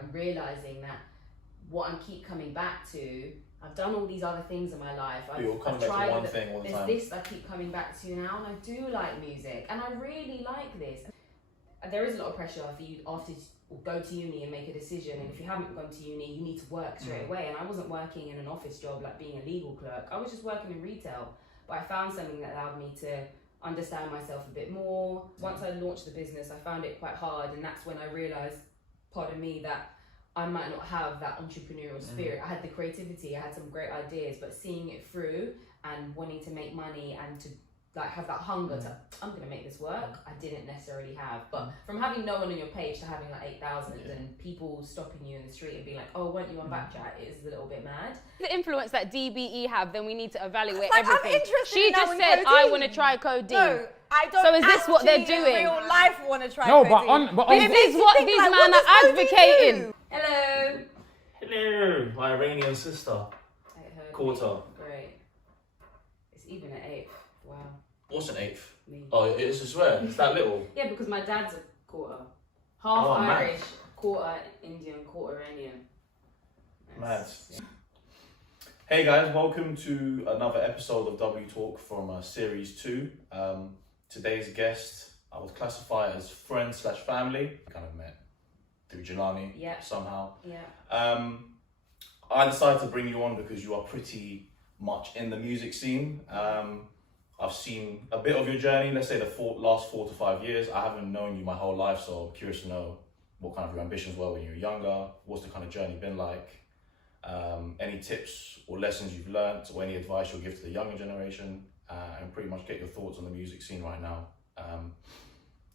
I'm realising that what I keep coming back to, I've done all these other things in my life. I've tried one thing all the time. There's this I keep coming back to now, and I do like music, and I really like this. There is a lot of pressure for you after go to uni and make a decision, and if you haven't gone to uni, you need to work straight away. And I wasn't working in an office job like being a legal clerk. I was just working in retail, but I found something that allowed me to understand myself a bit more. Once I launched the business, I found it quite hard, and that's when I realised, pardon me, that I might not have that entrepreneurial spirit. I had the creativity, I had some great ideas, but seeing it through and wanting to make money and to like have that hunger to, I'm gonna make this work, I didn't necessarily have. But from having no one on your page to having like 8,000 and people stopping you in the street and being like, oh, weren't you on Backchat? It is a little bit mad. The influence that DBE have, then we need to evaluate like, everything. She just said, I want to try codeine. No, I don't. So is this what they're doing? In real life, want to try. No, codeine. but is this what these men are advocating? Hello. Hello, my Iranian sister. Quarter. Great. It's even at 8. Wow. What's an eighth? Me. Oh, it's a swear. It's that little. Yeah, because my dad's a quarter. Half Irish, quarter Indian, quarter Iranian. Mad. Yeah. Hey guys, welcome to another episode of W Talk from Series 2. Today's guest, I would classify as friend / family. Kind of met through Jelani somehow. Yeah. I decided to bring you on because you are pretty much in the music scene. I've seen a bit of your journey, let's say the last 4 to 5 years. I haven't known you my whole life, so I'm curious to know what kind of your ambitions were when you were younger. What's the kind of journey been like? Any tips or lessons you've learned, or any advice you'll give to the younger generation, and pretty much get your thoughts on the music scene right now.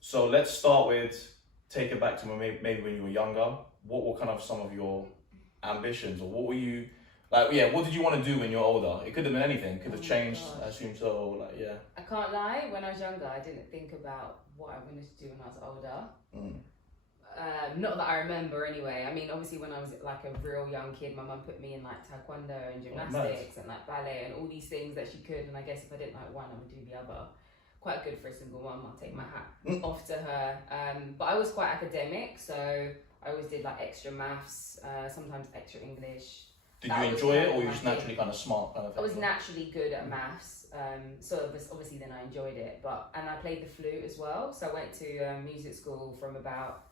So let's start with, take it back to maybe when you were younger. What were kind of some of your ambitions, or what were you, like, what did you want to do when you're older? It could have been anything, could have changed, I assume so, like, I can't lie, when I was younger, I didn't think about what I wanted to do when I was older. Not that I remember anyway. I mean, obviously when I was like a real young kid, my mum put me in like taekwondo and gymnastics and like ballet and all these things that she could, and I guess if I didn't like one, I would do the other. Quite good for a single mum, I'll take my hat off to her. But I was quite academic, so I always did like extra maths, sometimes extra English. Did you enjoy it, or were you just naturally kind of smart kind of thing? I was naturally good at maths, so obviously then I enjoyed it. And I played the flute as well, so I went to music school from about,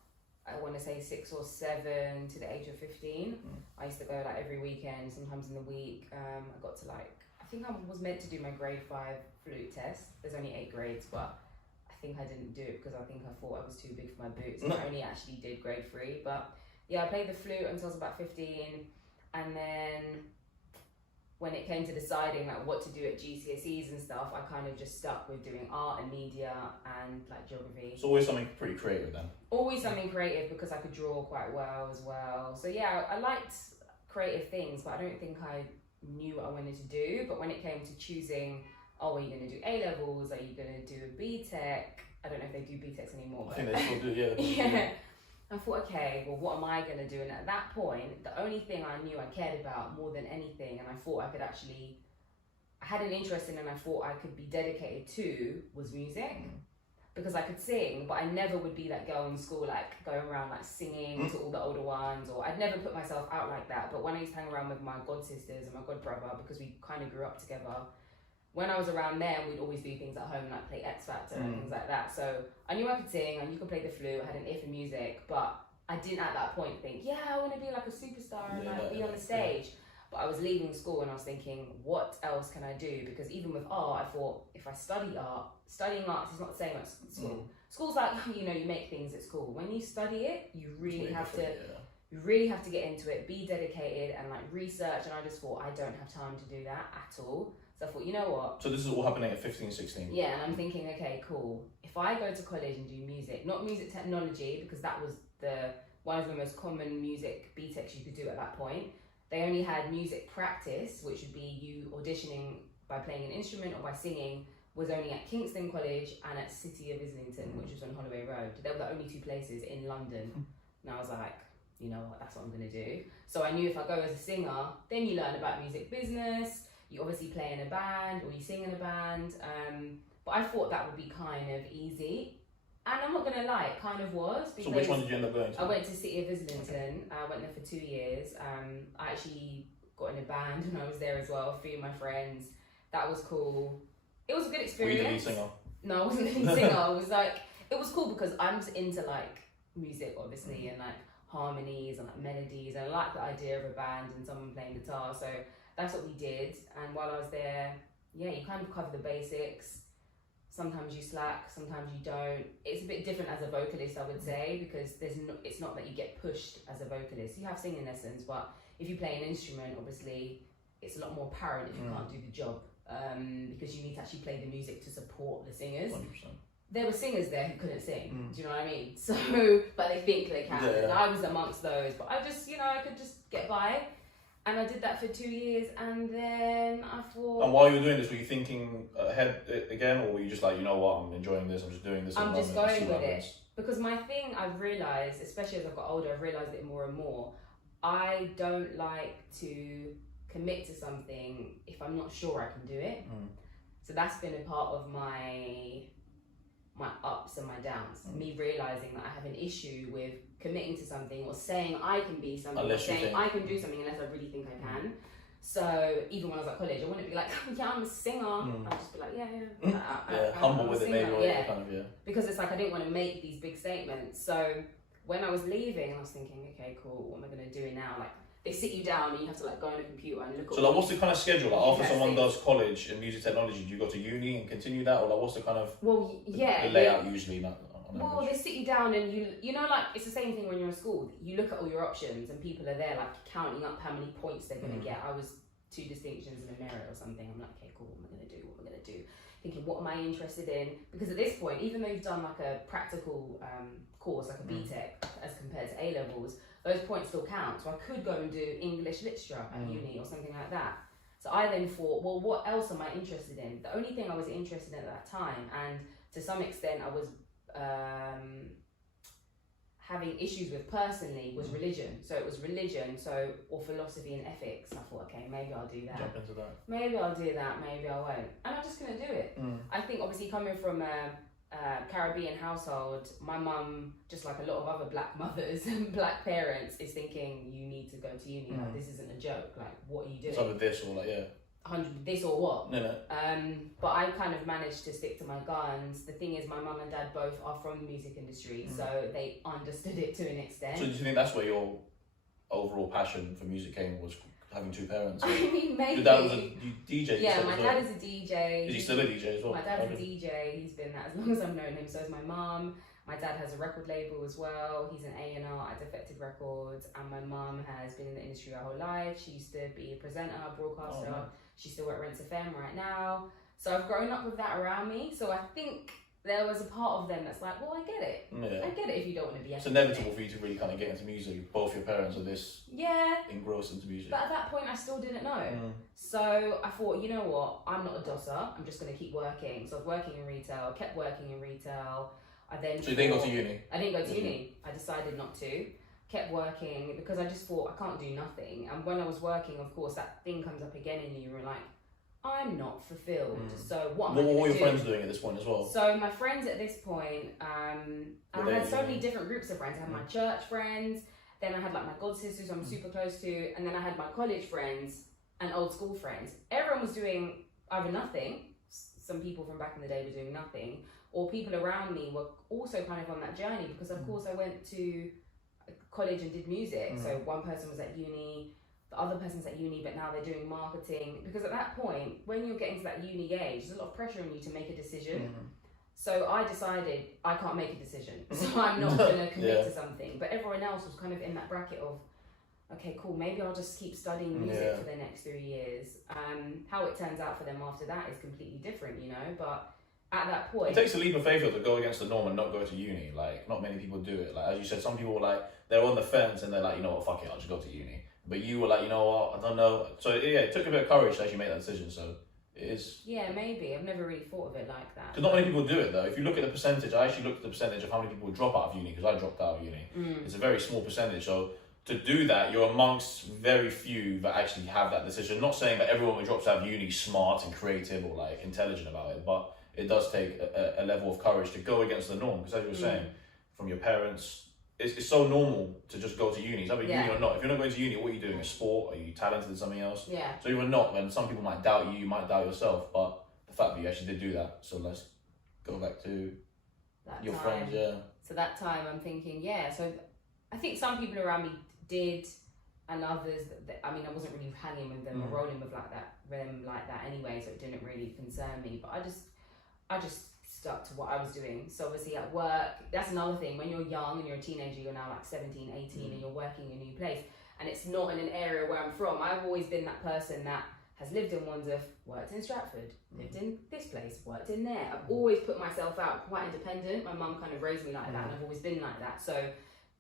I want to say 6 or 7 to the age of 15. I used to go like every weekend, sometimes in the week. I got to like, I think I was meant to do my grade 5 flute test. There's only 8 grades, but I think I didn't do it because I think I thought I was too big for my boots. I only actually did grade 3, but yeah, I played the flute until I was about 15. And then when it came to deciding like what to do at GCSEs and stuff, I kind of just stuck with doing art and media and like geography. So always something pretty creative then? Always something creative, because I could draw quite well as well. So yeah, I liked creative things, but I don't think I knew what I wanted to do. But when it came to choosing, are you going to do A-levels? Are you going to do a B-Tech? I don't know if they do B-Techs anymore. I think they still do, yeah. Yeah. I thought, okay, well, what am I going to do? And at that point, the only thing I knew I cared about more than anything, and I thought I could actually, I had an interest in, and I thought I could be dedicated to, was music. Because I could sing, but I never would be that girl in school, like going around like singing to all the older ones, or I'd never put myself out like that. But when I used to hang around with my god sisters and my god brother, because we kind of grew up together, when I was around them, we'd always do things at home, like play X Factor and things like that. So I knew I could sing, I knew I could play the flute, I had an ear for music, but I didn't at that point think, I want to be like a superstar and like be on the stage. But I was leaving school and I was thinking, what else can I do? Because even with art, I thought, if I study art, studying arts is not the same as school. School's like, you make things at school. When you study it, you really have to you really have to get into it, be dedicated and like research. And I just thought, I don't have time to do that at all. So I thought, you know what? So this is all happening at 15, 16? Yeah, and I'm thinking, okay, cool. If I go to college and do music, not music technology, because that was one of the most common music B-Techs you could do at that point. They only had music practice, which would be you auditioning by playing an instrument or by singing, was only at Kingston College and at City of Islington, which was on Holloway Road. They were the only 2 places in London. And I was like, you know what, that's what I'm going to do. So I knew if I go as a singer, then you learn about music business, you obviously play in a band or you sing in a band. But I thought that would be kind of easy. And I'm not gonna lie, it kind of was. So which one did you end up going to? I went to City of Islington. I went there for 2 years. I actually got in a band and I was there as well. 3 of my friends. That was cool. It was a good experience. Were you the lead singer? No, I wasn't the lead singer. I was like, it was cool because I'm just into like music, obviously, and like harmonies and like melodies, and I like the idea of a band and someone playing guitar. So that's what we did. And while I was there, yeah, you kind of cover the basics. Sometimes you slack, sometimes you don't. It's a bit different as a vocalist, I would say, because it's not that you get pushed as a vocalist. You have singing lessons, but if you play an instrument, obviously, it's a lot more apparent if you can't do the job, because you need to actually play the music to support the singers. 100%. There were singers there who couldn't sing. Do you know what I mean? So, but they think they can. Yeah. And I was amongst those, but I just, I could just get by. And I did that for 2 years, and then I thought... And while you were doing this, were you thinking ahead again, or were you just like, you know what, I'm enjoying this, I'm just doing this? I'm just going with it. Because my thing, I've realised, especially as I've got older, I've realised it more and more. I don't like to commit to something if I'm not sure I can do it. So that's been a part of my ups and my downs. Me realising that I have an issue with committing to something or saying I can be something, or saying I can do something unless I really think I can. So even when I was at college, I wouldn't be like, yeah, I'm a singer. I'd just be like, humble with it, maybe, or kind of, because it's like I didn't want to make these big statements. So when I was leaving, I was thinking, okay, cool, what am I going to do now? Like, they sit you down and you have to like go on a computer and look at. So like, what's the kind of schedule? Like after someone does college in music technology, do you go to uni and continue that, or like what's the kind of the layout usually? Well, they sit you down and you know, like it's the same thing when you're in school. You look at all your options and people are there like counting up how many points they're going to get. I was 2 distinctions and a merit or something. I'm like, okay, cool, what am I going to do? What am I going to do? Thinking, what am I interested in? Because at this point, even though you've done like a practical course, like a BTEC, as compared to A-levels, those points still count. So I could go and do English literature at uni or something like that. So I then thought, well, what else am I interested in? The only thing I was interested in at that time, and to some extent I was having issues with personally, was religion. So it was religion, or philosophy and ethics. I thought, okay, maybe I'll do that. Jump into that. Maybe I'll do that, maybe I won't. And I'm just going to do it. I think obviously coming from a Caribbean household, my mum, just like a lot of other black mothers and black parents, is thinking, you need to go to uni. Like, this isn't a joke. Like, what are you doing? It's either this or like, 100 this or what? No. But I kind of managed to stick to my guns. The thing is, my mum and dad both are from the music industry, so they understood it to an extent. So do you think that's where your overall passion for music came, was having 2 parents? I mean, maybe. Your dad was a DJ? Yeah, my dad is a DJ. Is he still a DJ as well? My dad's a DJ. He's been that as long as I've known him. So is my mum. My dad has a record label as well. He's an A&R at Defected Records. And my mum has been in the industry her whole life. She used to be a presenter, broadcaster. Oh, She's still at Rinse FM right now. So I've grown up with that around me. So I think there was a part of them that's like, well, I get it. Yeah. I get it if you don't want to be. It's inevitable for you to really kind of get into music. Both your parents are this engrossed into music. But at that point, I still didn't know. So I thought, you know what? I'm not a dosser. I'm just going to keep working. So I was working in retail, kept working in retail. So you didn't go to uni? I didn't go to uni. I decided not to. Kept working because I just thought I can't do nothing. And when I was working, of course, that thing comes up again in you. You're like, I'm not fulfilled. So what am I going to do? What were your friends doing at this point as well? So my friends at this point, I had so many different groups of friends. I had my church friends, then I had like my god sisters I'm super close to, and then I had my college friends and old school friends. Everyone was doing either nothing. Some people from back in the day were doing nothing, or people around me were also kind of on that journey because of course I went to college and did music. So one person was at uni, the other person's at uni, but now they're doing marketing. Because at that point, when you're getting to that uni age, there's a lot of pressure on you to make a decision. So I decided I can't make a decision, so I'm not going to commit to something. But everyone else was kind of in that bracket of, okay, cool, maybe I'll just keep studying music for the next 3 years. How it turns out for them after that is completely different, you know, but at that point... It takes a leap of faith to go against the norm and not go to uni. Like, not many people do it. Like, as you said, some people were like, they're on the fence and they're like, you know what, fuck it, I'll just go to uni. But you were like, you know what, I don't know. So yeah, it took a bit of courage to actually make that decision, so it is... Yeah, maybe. I've never really thought of it like that. Because not many people do it though. If you look at the percentage, I actually looked at the percentage of how many people drop out of uni, because I dropped out of uni. It's a very small percentage, so to do that, you're amongst very few that actually have that decision. Not saying that everyone who drops out of uni is smart and creative or like intelligent about it, but it does take a level of courage to go against the norm. Because as you were saying, from your parents, it's so normal to just go to uni. It's either uni or not. If you're not going to uni, what are you doing? A sport? Are you talented in something else? Yeah. So even not, then some people might doubt you, you might doubt yourself. But the fact that you actually did do that, so let's go back to that your time. friends. Yeah. So that time I'm thinking, so I think some people around me did, and others, I mean, I wasn't really hanging with them or rolling with them like that anyway, so it didn't really concern me. But I just stuck to what I was doing. So obviously at work, that's another thing. When you're young and you're a teenager, you're now like 17, 18, and you're working in a new place, and it's not in an area where I'm from. I've always been that person that has lived in Wandsworth, worked in Stratford, lived in this place, worked in there. I've always put myself out, quite independent. My mum kind of raised me like that, and I've always been like that. So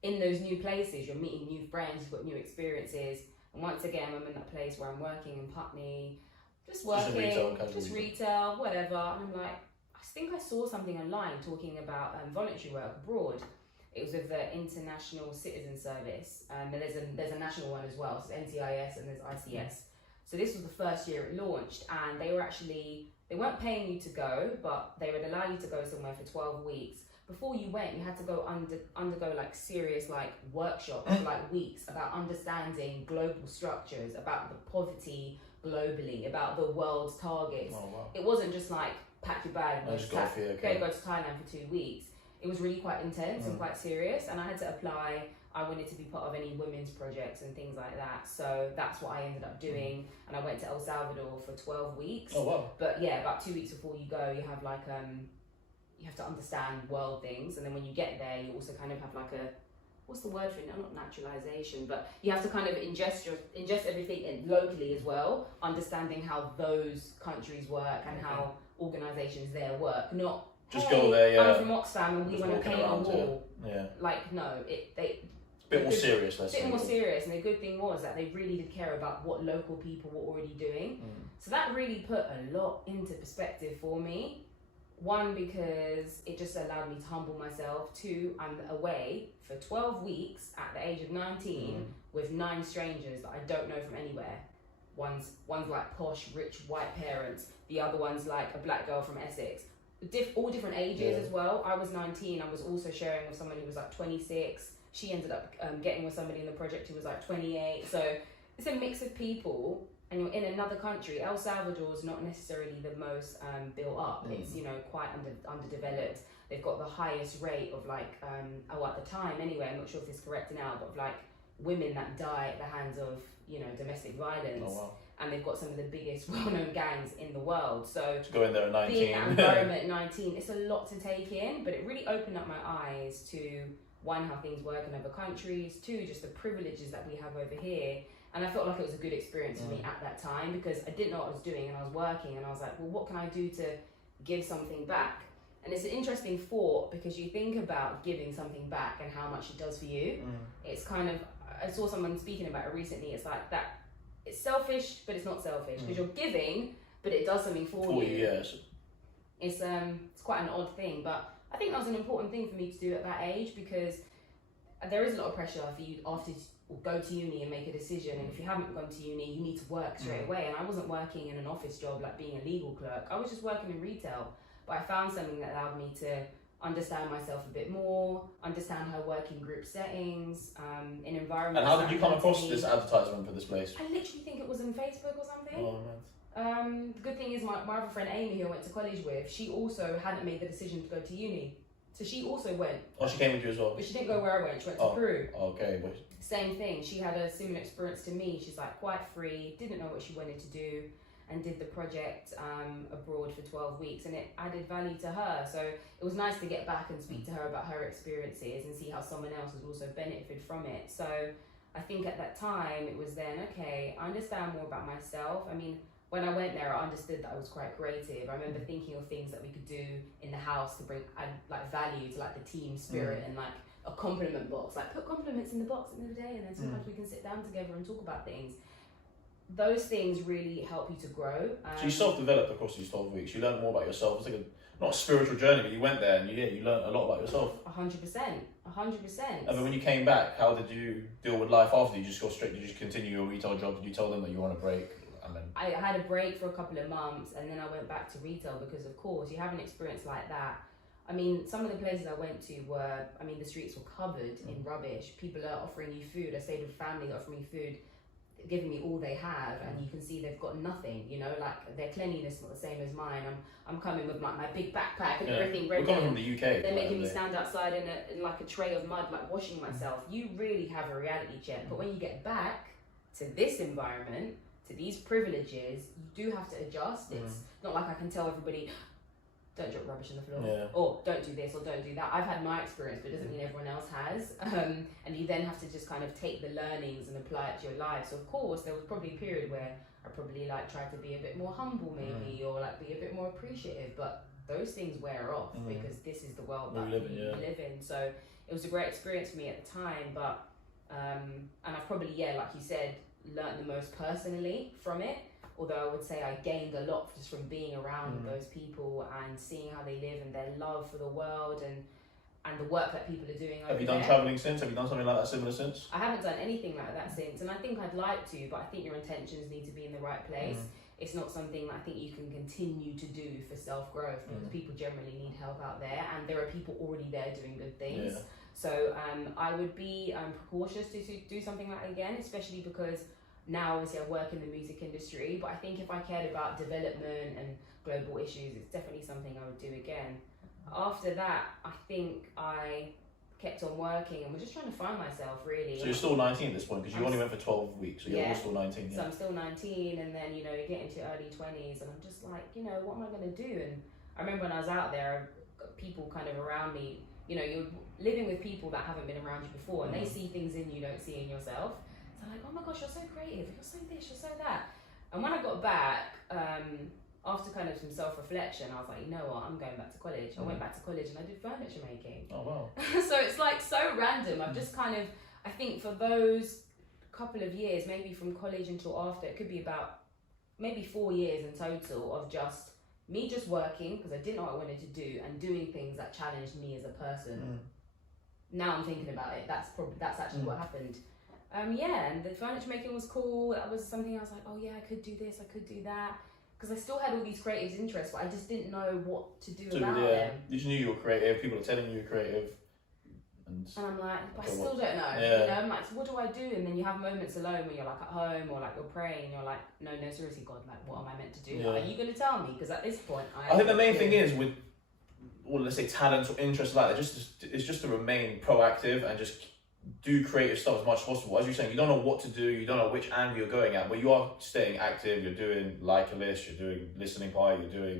in those new places, you're meeting new friends, you've got new experiences. And once again, I'm in that place where I'm working in Putney, just working, just retail, whatever. And I'm like, I think I saw something online talking about voluntary work abroad. It was with the International Citizen Service, and there's a national one as well. So it's NCIS and there's ICS. So this was the first year it launched, and they weren't paying you to go, but they would allow you to go somewhere for 12 weeks. Before you went, you had to go undergo like serious like workshops for like weeks about understanding global structures, about the poverty globally, about the world's targets. Oh, wow. It wasn't just like pack your bag, go to Thailand for 2 weeks. It was really quite intense and quite serious, and I had to apply. I wanted to be part of any women's projects and things like that. So that's what I ended up doing. And I went to El Salvador for 12 weeks. Oh, wow. But yeah, about 2 weeks before you go, you have like, you have to understand world things. And then when you get there, you also kind of have like what's the word for it? Not naturalization, but you have to kind of ingest everything locally as well, understanding how those countries work and how organisations there work. Not, just go there, I'm from Oxfam and we want to paint a wall. Yeah. Like, no, bit more serious, let's say. A bit more serious, and the good thing was that they really did care about what local people were already doing. So that really put a lot into perspective for me. One, because it just allowed me to humble myself. Two, I'm away for 12 weeks at the age of 19 with 9 strangers that I don't know from anywhere. One's like posh, rich, white parents. The other one's like a black girl from Essex. All different ages as well. I was 19. I was also sharing with someone who was like 26. She ended up getting with somebody in the project who was like 28. So it's a mix of people, and you're in another country. El Salvador is not necessarily the most built up. It's quite underdeveloped. They've got the highest rate of like at the time anyway. I'm not sure if it's correct now, but like women that die at the hands of domestic violence. Oh, wow. And they've got some of the biggest well-known gangs in the world. So to go in there at 19, being in that environment at 19, it's a lot to take in. But it really opened up my eyes to, one, how things work in other countries. Two, just the privileges that we have over here. And I felt like it was a good experience for me at that time, because I didn't know what I was doing, and I was working, and I was like, well, what can I do to give something back? And it's an interesting thought, because you think about giving something back and how much it does for you. It's kind of, I saw someone speaking about it recently. It's like that. It's selfish, but it's not selfish, because you're giving, but it does something for you. Yes. It's quite an odd thing, but I think that was an important thing for me to do at that age, because there is a lot of pressure for you after you go to uni and make a decision. And if you haven't gone to uni, you need to work straight away. And I wasn't working in an office job like being a legal clerk. I was just working in retail, but I found something that allowed me to understand myself a bit more, understand how I work in group settings, in environments. And how did you come across this advertisement for this place? I literally think it was on Facebook or something. Oh, man. The good thing is my other friend Amy, who I went to college with, she also hadn't made the decision to go to uni. So she also went. Oh, she came with you as well? But she didn't go where I went, she went to Peru. Okay. But same thing, she had a similar experience to me. She's like quite free, didn't know what she wanted to do, and did the project abroad for 12 weeks, and it added value to her. So it was nice to get back and speak to her about her experiences and see how someone else has also benefited from it. So I think at that time it was then, okay, I understand more about myself. I mean, when I went there, I understood that I was quite creative. I remember thinking of things that we could do in the house to bring like value to like the team spirit, and like a compliment box, like put compliments in the box at the end of the day, and then sometimes we can sit down together and talk about things. Those things really help you to grow. So you self-developed across these 12 weeks. You learned more about yourself. It's like not a spiritual journey, but you went there and you learned a lot about yourself. 100%. And then when you came back, how did you deal with life after? Did you just go straight? Did you just continue your retail job? Did you tell them that you were on a break? And then I had a break for a couple of months and then I went back to retail because, of course, you have an experience like that. I mean, some of the places I went to were, I mean, the streets were covered in rubbish. People are offering you food. I stayed with family offering me food, giving me all they have, and you can see they've got nothing, you know, like their cleanliness is not the same as mine. I'm coming with like my big backpack and everything ready. We're coming from the UK. They're making me stand outside in like a tray of mud, like washing myself. You really have a reality check. But when you get back to this environment, to these privileges, you do have to adjust. It's not like I can tell everybody, don't drop rubbish on the floor, or don't do this, or don't do that. I've had my experience, but it doesn't mean everyone else has. And you then have to just kind of take the learnings and apply it to your life. So of course, there was probably a period where I probably like tried to be a bit more humble, maybe, or like be a bit more appreciative. But those things wear off because this is the world that we live in. So it was a great experience for me at the time. But and I've probably, like you said, learned the most personally from it. Although I would say I gained a lot just from being around those people and seeing how they live and their love for the world and the work that people are doing over there. Have you done travelling since? Have you done something like that similar since? I haven't done anything like that since, and I think I'd like to, but I think your intentions need to be in the right place. It's not something that I think you can continue to do for self-growth because people generally need help out there and there are people already there doing good things. So I would be precautious to do something like that again, especially because now obviously I work in the music industry, but I think if I cared about development and global issues, it's definitely something I would do again. After that, I think I kept on working and was just trying to find myself really. So you're still 19 at this point because you only went for 12 weeks, so you're still 19. So I'm still 19 and then, you know, you get into your early 20s and I'm just like, you know, what am I going to do? And I remember when I was out there, people kind of around me, you know, you're living with people that haven't been around you before and they see things in you don't see in yourself. So I'm like, oh my gosh, you're so creative, you're so this, you're so that. And when I got back, after kind of some self-reflection, I was like, you know what, I'm going back to college. I went back to college and I did furniture making. Oh wow. So it's like so random. I've just kind of, I think for those couple of years, maybe from college until after, it could be about maybe 4 years in total of just me just working because I didn't know what I wanted to do and doing things that challenged me as a person. Now I'm thinking about it, that's actually what happened. And the furniture making was cool. That was something I was like, oh yeah, I could do this, I could do that. Because I still had all these creative interests, but I just didn't know what to do about them. You just knew you were creative, people are telling you you're creative. And I'm like, but I still don't know. You know, I'm like, so what do I do? And then you have moments alone when you're like at home or like you're praying, you're like, no, seriously, God, like what am I meant to do? Like, are you going to tell me? Because at this point, I think the main thing is with, well, let's say talents or interests like that, it's just to remain proactive and just do creative stuff as much as possible. As you're saying, you don't know what to do, you don't know which angle you're going at, but you are staying active. You're doing Lyca List, you're doing listening party, you're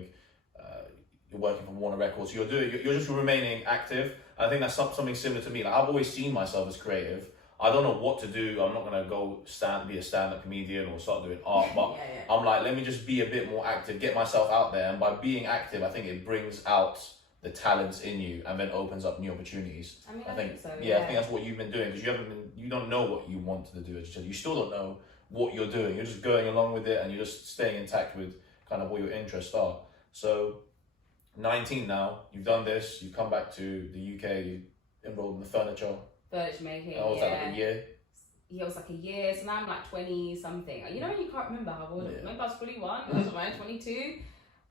working for Warner Records. You're just remaining active. I think that's something similar to me. Like I've always seen myself as creative. I don't know what to do. I'm not gonna go be a stand-up comedian or start doing art, but I'm like, let me just be a bit more active, get myself out there, and by being active, I think it brings out the talents in you and then opens up new opportunities. I think so. I think that's what you've been doing because you don't know what you want to do. You still don't know what you're doing. You're just going along with it and you're just staying intact with kind of what your interests are. So 19 now, you've done this, you've come back to the UK, you enrolled in the furniture making. Was that like a year? Yeah, it was like a year. So now I'm like 20 something. You know, you can't remember how old. Maybe I was 21. I was around 22.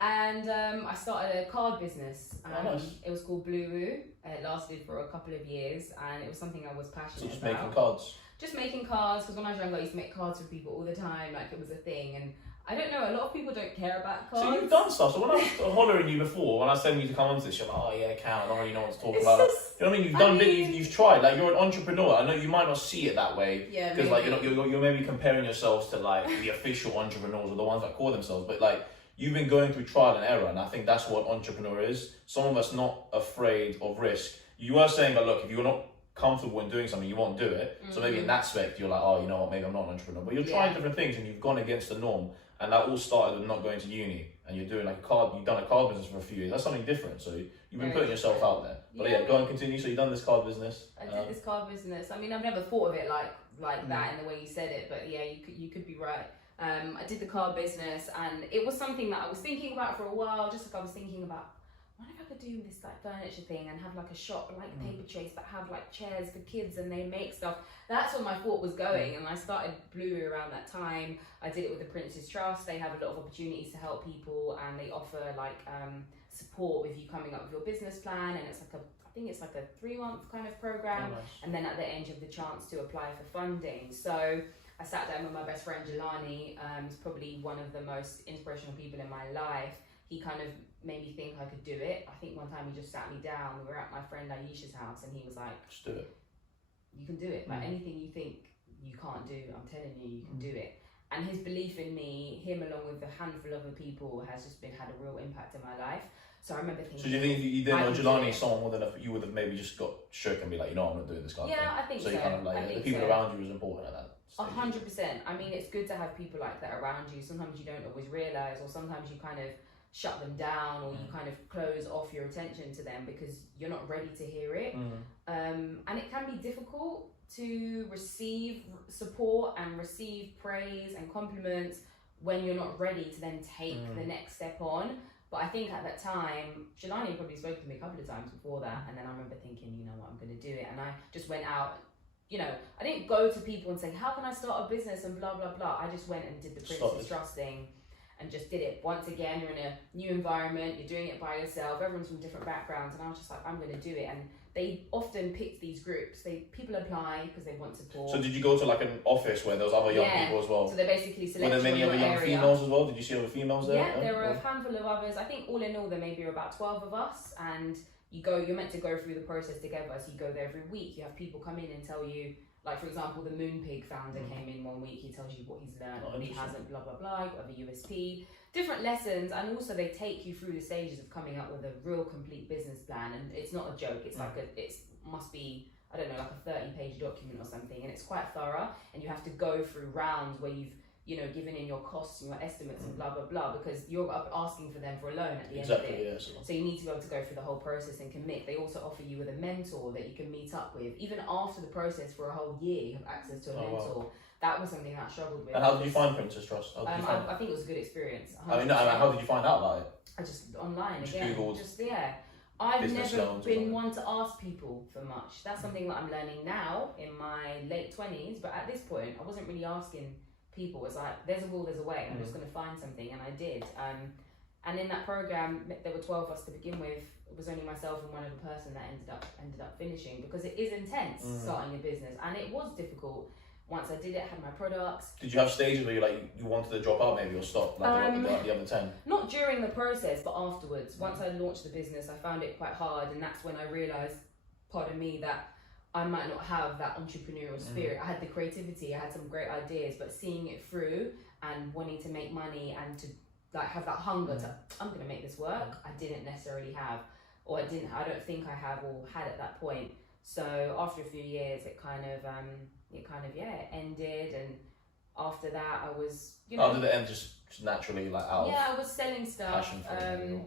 And I started a card business. Nice. It was called Blue Woo. It lasted for a couple of years and it was something I was passionate about. So just making cards? Just making cards, because when I was younger I used to make cards for people all the time, like it was a thing. And I don't know, a lot of people don't care about cards. So you've done stuff. So when I was hollering you before, when I was telling you to come onto this, you're like, oh yeah, I don't really know what to talk about. Just, you know what I mean? You've done bits, you've tried. Like you're an entrepreneur. I know you might not see it that way. Yeah, because like you're maybe comparing yourselves to like the official entrepreneurs or the ones that call themselves. But like you've been going through trial and error, and I think that's what an entrepreneur is. Some of us not afraid of risk. You were saying that look, if you're not comfortable in doing something, you won't do it. So maybe in that aspect, you're like, oh, you know what, maybe I'm not an entrepreneur. But you're trying different things, and you've gone against the norm. And that all started with not going to uni, and you're doing like you've done a card business for a few years. That's something different. So you've been putting yourself out there. But go and continue. So you've done this card business. I did this card business. I mean, I've never thought of it like that in the way you said it, but yeah, you could be right. I did the card business, and it was something that I was thinking about for a while, just like I was thinking about, wonder if I could do this like furniture thing and have like a shop like Paper Chase, but have like chairs for kids and they make stuff. That's where my thought was going, and I started Blue around that time. I did it with the Prince's Trust. They have a lot of opportunities to help people, and they offer like support with you coming up with your business plan, and it's like I think it's like a 3-month kind of program, and then at the end you have the chance to apply for funding. So I sat down with my best friend Jelani, who's probably one of the most inspirational people in my life. He kind of made me think I could do it. I think one time he just sat me down. We were at my friend Aisha's house, and he was like, "Just do it. You can do it. Like anything you think you can't do, I'm telling you, you can do it." And his belief in me, him along with a handful of other people, has just had a real impact in my life. So I remember thinking. So do you think if you didn't know Jelani, someone would have, you would have maybe just got shook and be like, you know, I'm not doing this kind of thing? Yeah, I think so. So you kind of like the people around you was important at that stage. 100%. I mean, it's good to have people like that around you. Sometimes you don't always realise, or sometimes you kind of shut them down, or you kind of close off your attention to them because you're not ready to hear it. And it can be difficult to receive support and receive praise and compliments when you're not ready to then take the next step on. But I think at that time, Jelani probably spoke to me a couple of times before that, and then I remember thinking, you know what, I'm going to do it. And I just went out, you know, I didn't go to people and say, how can I start a business and blah, blah, blah. I just went and did the Prince's Trust thing and just did it. Once again, you're in a new environment, you're doing it by yourself, everyone's from different backgrounds, and I was just like, I'm going to do it. And they often pick these groups. People apply because they want support. So did you go to like an office where there was other young people as well? So they basically select. Were there many other young females as well? Did you see other females there? Yeah, there were a handful of others. I think all in all there maybe were about 12 of us, and you're meant to go through the process together. So you go there every week. You have people come in and tell you, like for example, the Moonpig founder came in one week. He tells you what he's learned, what he hasn't, blah blah blah. You have a USP, different lessons, and also they take you through the stages of coming up with a real complete business plan. And it's not a joke. It's like must be, I don't know, like a 30-page document or something, and it's quite thorough. And you have to go through rounds where you've, you know, given in your costs and your estimates and blah blah blah, because you're asking for them for a loan at the end of it. So you need to be able to go through the whole process and commit. They also offer you with a mentor that you can meet up with. Even after the process for a whole year, you have access to a mentor. Wow. That was something that I struggled with. And how did you find Prince's Trust? I think it was a good experience. 100%. I mean, how did you find out about it? I just online just again. Googled. I've never been one to ask people for much. That's something that I'm learning now in my late 20s. But at this point, I wasn't really asking people. It's like, there's a will, there's a way. I'm just going to find something, and I did. And in that program, there were 12 of us to begin with. It was only myself and one other person that ended up finishing, because it is intense starting a business, and it was difficult. Once I did it, I had my products. Did you have stages where you wanted to drop out maybe or stop, like the other 10? Not during the process, but afterwards. Once I launched the business, I found it quite hard, and that's when I realised, pardon me, that I might not have that entrepreneurial spirit. I had the creativity, I had some great ideas, but seeing it through and wanting to make money and to like have that hunger to, I'm going to make this work, I didn't necessarily have, or I don't think I have or had at that point. So after a few years, it kind of ended, and after that I was, you know. How did it end? Just naturally, like out of I was selling stuff, passion for it,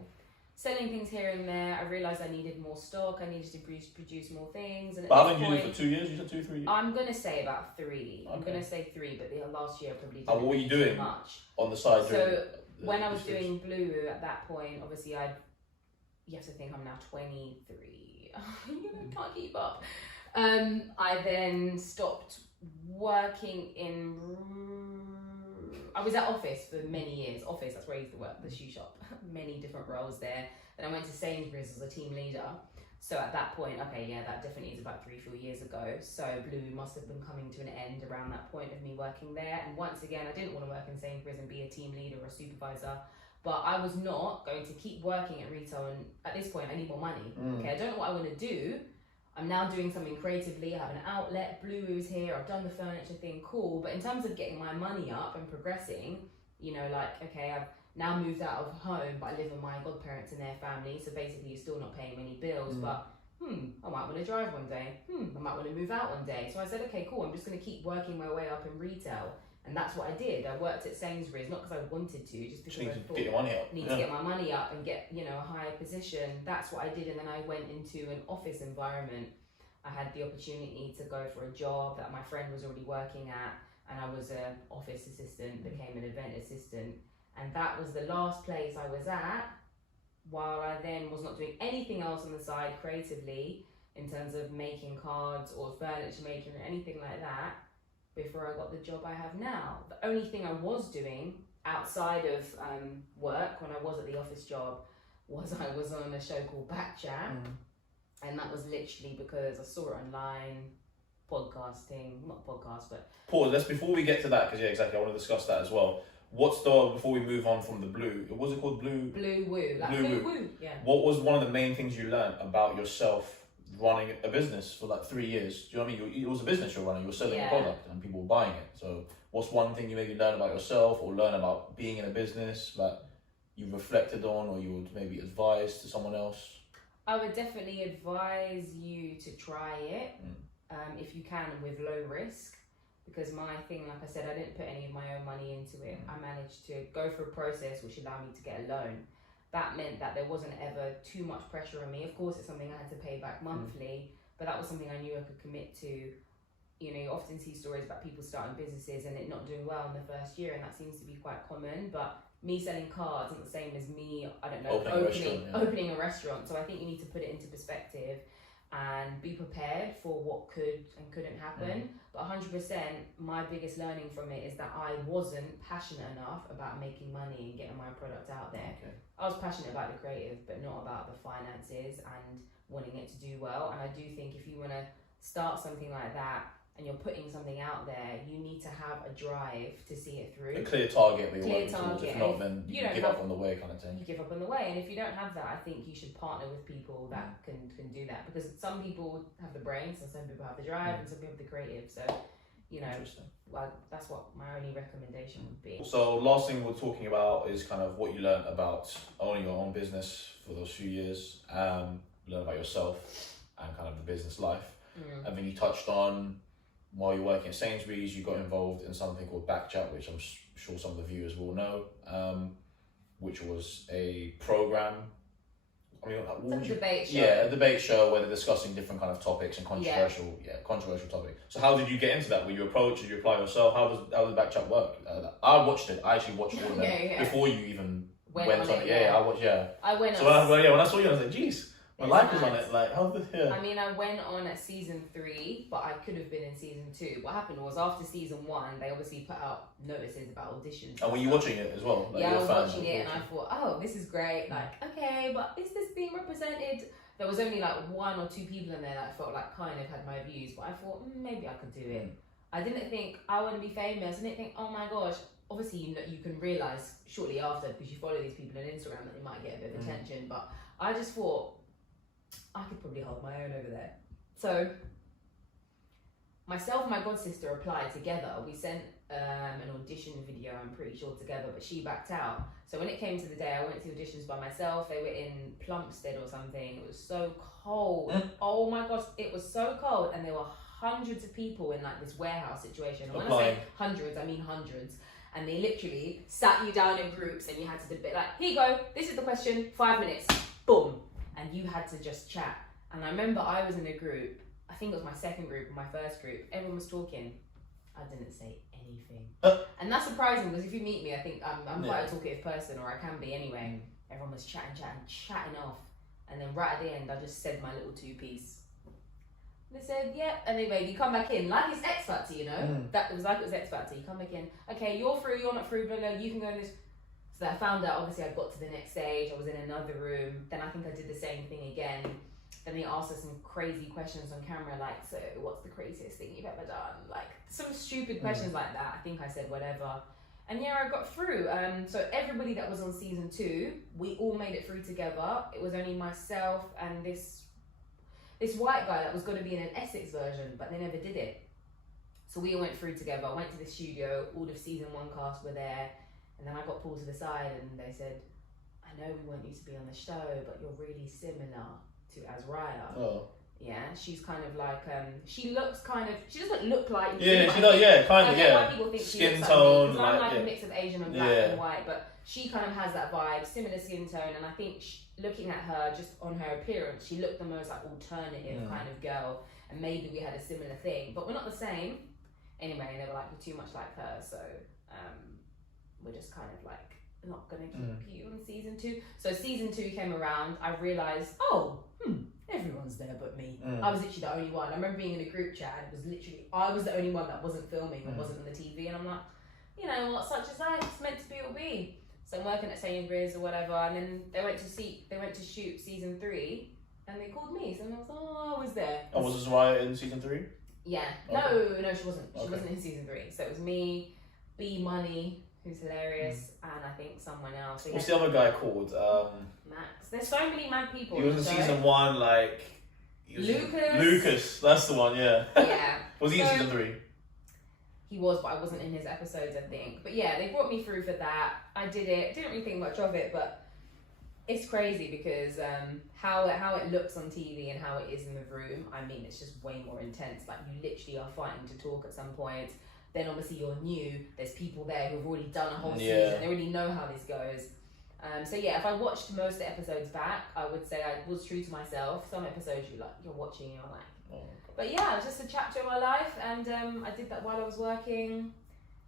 selling things here and there. I realised I needed more stock, I needed to produce more things. And but how long did you do for 2 years? You said 2, 3 years? I'm going to say about 3. Okay. I'm going to say 3, but the last year I probably didn't. And what were you doing much on the side? So when I was doing Blue at that point, obviously you have to think I'm now 23. I can't keep up. I then stopped working I was at Office for many years. Office, that's where I used to work, the shoe shop. Many different roles there. Then I went to Sainsbury's as a team leader. So at that point, that definitely is about 3-4 years ago. So Blue must have been coming to an end around that point of me working there. And once again, I didn't want to work in Sainsbury's and be a team leader or a supervisor. But I was not going to keep working at retail, and at this point I need more money. Okay, I don't know what I want to do. I'm now doing something creatively. I have an outlet, Blue is here, I've done the furniture thing, cool. But in terms of getting my money up and progressing, I've now moved out of home, but I live with my godparents and their family. So basically you're still not paying any bills, but I might want to drive one day. I might want to move out one day. So I said, okay, cool, I'm just going to keep working my way up in retail. And that's what I did. I worked at Sainsbury's, not because I wanted to, just because I thought I need to get my money up and get, a higher position. That's what I did. And then I went into an office environment. I had the opportunity to go for a job that my friend was already working at, and I was an office assistant, became an event assistant. And that was the last place I was at while I then was not doing anything else on the side creatively in terms of making cards or furniture making or anything like that before I got the job I have now. The only thing I was doing outside of work when I was at the office job was I was on a show called Backchat, and that was literally because I saw it online, not podcast, but... Pause, let's, before we get to that, because yeah, exactly, I want to discuss that as well. Before we move on from the blue, was it called Blue? Blue Woo, like Blue Blue Woo. Woo, yeah. What was one of the main things you learned about yourself running a business for like 3 years? Do you know what I mean? It was a business you're running, you were selling a product and people were buying it. So what's one thing you maybe learn about yourself or learn about being in a business that you reflected on or you would maybe advise to someone else? I would definitely advise you to try it if you can with low risk. Because my thing, like I said, I didn't put any of my own money into it. I managed to go through a process which allowed me to get a loan. That meant that there wasn't ever too much pressure on me. Of course, it's something I had to pay back monthly, but that was something I knew I could commit to. You know, you often see stories about people starting businesses and it not doing well in the first year, and that seems to be quite common. But me selling cards isn't the same as me, I don't know, opening a restaurant. So I think you need to put it into perspective and be prepared for what could and couldn't happen. But 100%, my biggest learning from it is that I wasn't passionate enough about making money and getting my product out there. I was passionate about the creative, but not about the finances and wanting it to do well. And I do think if you want to start something like that and you're putting something out there, you need to have a drive to see it through. A clear target that you're working towards. If not, then you give up on the way kind of thing. You give up on the way. And if you don't have that, I think you should partner with people that can do that. Because some people have the brains and some people have the drive and some people have the creative. So, you know, well, that's what my only recommendation would be. So last thing we're talking about is kind of what you learned about owning your own business for those few years. Learn about yourself and kind of the business life. And then you touched on, while you're working at Sainsbury's, you got involved in something called Backchat, which I'm sure some of the viewers will know, which was a program. I mean, it's a debate show. Yeah, a debate show where they're discussing different kind of topics and controversial topics. So how did you get into that? Were you approached? Did you apply yourself? How does Backchat work? I watched it. I actually watched all of them before you even went on it. I watched. I went on. So when I saw you, I was like, geez. Malaika's on it, like, how did I mean, I went on at season 3, but I could have been in season 2. What happened was, after season 1, they obviously put out notices about auditions. And were you watching it as well? Like, I was watching it, and I thought, oh, this is great. Like, okay, but is this being represented? There was only like 1 or 2 people in there that I felt like kind of had my views, but I thought, maybe I could do it. I didn't think I want to be famous. I didn't think, oh my gosh. Obviously, you can realise shortly after, because you follow these people on Instagram, that they might get a bit of attention, but I just thought, I could probably hold my own over there. So myself and my god sister applied together. We sent an audition video, I'm pretty sure, together, but she backed out. So when it came to the day, I went to auditions by myself. They were in Plumstead or something. It was so cold. Oh my gosh, it was so cold, and there were hundreds of people in like this warehouse situation. When I say hundreds, I mean hundreds. And they literally sat you down in groups, and you had to debate, like, here you go, this is the question, 5 minutes, boom. And you had to just chat. And I remember I was in a group, I think it was my second group, my first group, everyone was talking. I didn't say anything. And that's surprising, because if you meet me, I think I'm quite a talkative person, or I can be anyway. Everyone was chatting off. And then right at the end, I just said my little 2-piece. They said, yeah. And anyway, you come back in, like it's X Factor, you know? That was like it was X Factor. You come back in, okay, you're through, you're not through, blah, blah, you can go in this. So I found out, obviously I got to the next stage, I was in another room, then I think I did the same thing again. Then they asked us some crazy questions on camera, like, so what's the craziest thing you've ever done? Like, some stupid questions like that. I think I said whatever. And yeah, I got through. So everybody that was on season 2, we all made it through together. It was only myself and this white guy that was going to be in an Essex version, but they never did it. So we all went through together. I went to the studio, all of season 1 cast were there. And then I got pulled to the side and they said, I know we want you to be on the show, but you're really similar to Azraya. Oh. Yeah, she's kind of like, she doesn't look like you. Yeah, she does, kind of, why people think skin tone. Like, I'm like a mix of Asian and black and white, but she kind of has that vibe, similar skin tone, and I think looking at her, just on her appearance, she looked the most like alternative kind of girl, and maybe we had a similar thing, but we're not the same. Anyway, they were like, you're too much like her, so we're just kind of like not gonna keep you on season 2. So season 2 came around, I realised, everyone's there but me. I was literally the only one. I remember being in a group chat and it was literally, I was the only one that wasn't filming and wasn't on the TV, and I'm like, you know what, such as life, it's meant to be, it'll be. So I'm working at Sainsbury's or whatever, and then they went to shoot season 3, and they called me, so I was like, I was there. And was this Raya in season 3? Yeah. Okay. No, she wasn't. She wasn't in season 3. So it was me, B Money, who's hilarious, and I think someone else. So What's the other guy called? Max. There's so many mad people. He was in season 1, like... Lucas. Lucas, that's the one, yeah. Yeah. Was he in season 3? He was, but I wasn't in his episodes, I think. But yeah, they brought me through for that. I did it. Didn't really think much of it, but it's crazy because how it looks on TV and how it is in the room, I mean, it's just way more intense. Like, you literally are fighting to talk at some point. Then obviously you're new. There's people there who've already done a whole season. They already know how this goes. So yeah, if I watched most of the episodes back, I would say I was true to myself. Some episodes you're watching and you're like, but yeah, it was just a chapter of my life, and I did that while I was working.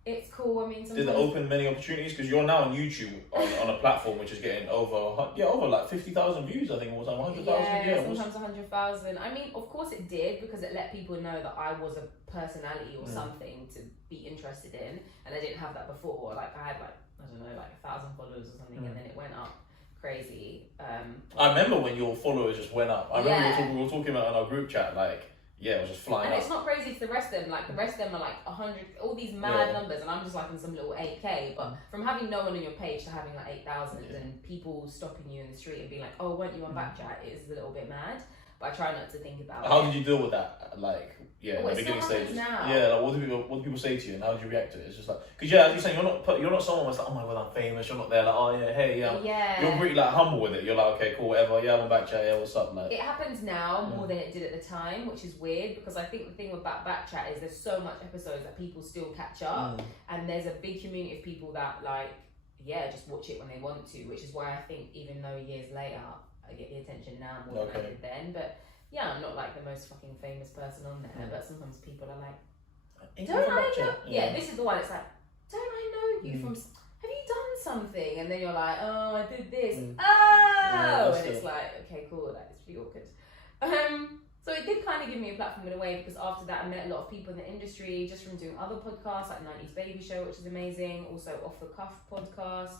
It's cool. I mean, sometimes... Did it open many opportunities? Because you're now on YouTube on a platform which is getting over like 50,000 views, I think, all the time. 100,000. Yeah, sometimes 100,000. I mean, of course it did, because it let people know that I was a personality or something to be interested in, and I didn't have that before. Like, I had I don't know, 1,000 followers or something, and then it went up crazy. I remember when your followers just went up. I remember we were talking about in our group chat, it was just flying and up. It's not crazy for the rest of them. Like, the rest of them are 100, all these mad numbers, and I'm just in some little 8K. But from having no one on your page to having 8,000 and people stopping you in the street and being like, oh, weren't you on Backchat? It is a little bit mad. But I try not to think about it. How did you deal with that? In the beginning stages. Now. Yeah, what do people say to you, and how did you react to it? It's just because as you're saying, you're not someone that's like, oh my god, I'm famous. You're not there You're pretty humble with it. You're like, okay, cool, whatever. Yeah, I'm on Backchat. Yeah, what's up? It happens now more than it did at the time, which is weird, because I think the thing with Backchat is there's so much episodes that people still catch up, and there's a big community of people that just watch it when they want to, which is why I think even though years later I get the attention now more than I did then, but. Yeah, I'm not the most fucking famous person on there, but sometimes people are like, don't I know? Yeah, this is the one. It's like, don't I know you from? Have you done something? And then you're like, oh, I did this. And it's like, okay, cool. It's pretty awkward. So it did kind of give me a platform in a way, because after that I met a lot of people in the industry just from doing other podcasts like 90s Baby Show, which is amazing. Also Off the Cuff podcast.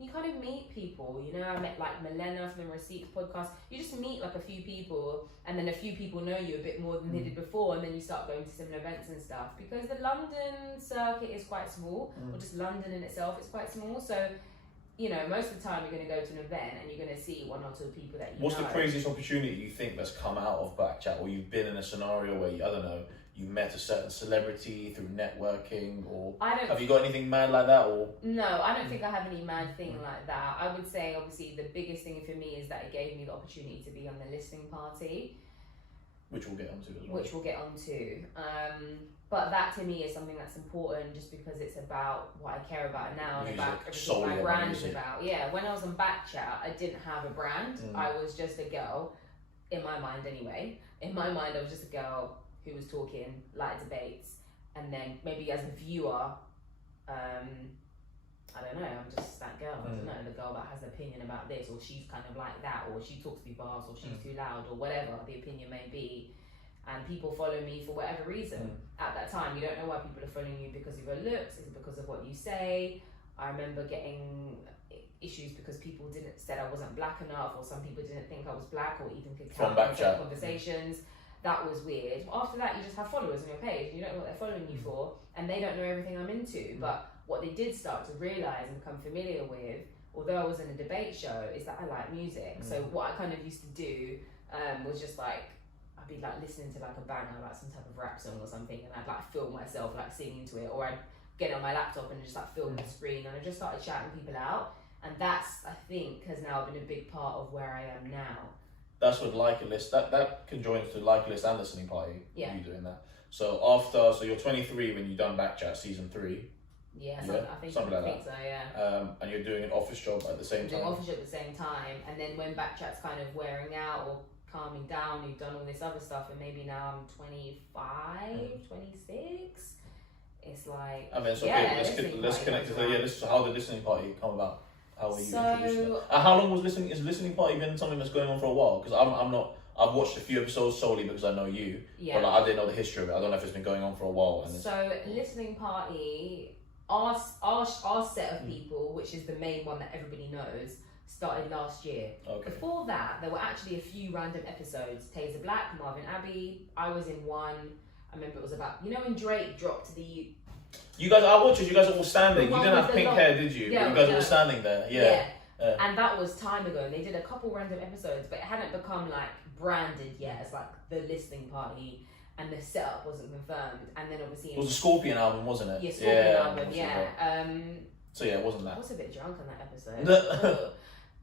You kind of meet people, I met Milena from the Receipts podcast. You just meet a few people, and then a few people know you a bit more than they did before, and then you start going to similar events and stuff, because the London circuit is quite small, or just London in itself is quite small. So, most of the time you're going to go to an event and you're going to see one or two people that you know. What's the craziest opportunity you think that's come out of Backchat, or you've been in a scenario where you met a certain celebrity through networking, or have you got anything mad like that? Or no, I don't think I have any mad thing like that. I would say obviously the biggest thing for me is that it gave me the opportunity to be on the listening party, which we'll get onto. But that to me is something that's important, just because it's about what I care about now and about everything my brand is about. Yeah, when I was on Backchat, I didn't have a brand. I was just a girl, in my mind anyway. In my mind, I was just a girl who was talking debates, and then maybe as a viewer, I don't know, I'm just that girl. I don't know, the girl that has an opinion about this, or she's kind of like that, or she talks too fast, or she's too loud, or whatever the opinion may be. And people follow me for whatever reason. At that time, you don't know why people are following you, because of your looks, is it because of what you say? I remember getting issues because people said I wasn't black enough, or some people didn't think I was black, or even could count on conversations. That was weird. After that, you just have followers on your page. You don't know what they're following you for, and they don't know everything I'm into. But what they did start to realise and become familiar with, although I was in a debate show, is that I like music. So what I kind of used to do was just I'd be listening to a banger, some type of rap song or something, and I'd film myself singing to it, or I'd get on my laptop and just film the screen, and I just started chatting people out. And that's, I think, has now been a big part of where I am now. That's with Lyca List. That conjoins to Lyca List and Listening Party. Yeah. You doing that. So you're 23 when you done Backchat season 3. Yeah, I think something like that. So yeah. And you're doing an office job at the same time. Doing office job at the same time, and then when Backchat's kind of wearing out or calming down, you've done all this other stuff, and maybe now I'm 25, 26. It's and then let's connect to this is how the Listening Party come about. How were you So- introduced to that? How long was listening? Is listening party been something that's going on for a while? Because I'm not. I've watched a few episodes solely because I know you, Yeah. but like, I didn't know the history of it. I don't know if it's been going on for a while. And it's, So listening party, our set of people, which is the main one that everybody knows, started last year. okay. Before that, there were actually a few random episodes. Taser Black, Marvin Abbey. I was in one. I remember it was about, you know, when Drake dropped the. You guys, I watched it. You guys are all standing. The You one didn't with have the pink long- hair, did you? Yeah, But you guys yeah. were standing there. Yeah. And that was time ago. And they did a couple random episodes, but it hadn't become like branded yet as like the listening party, and the setup wasn't confirmed. And then obviously, It was a Scorpion album, wasn't it? yeah, Scorpion album, obviously, yeah. So yeah, it wasn't I that. was a bit drunk on that episode. Ugh.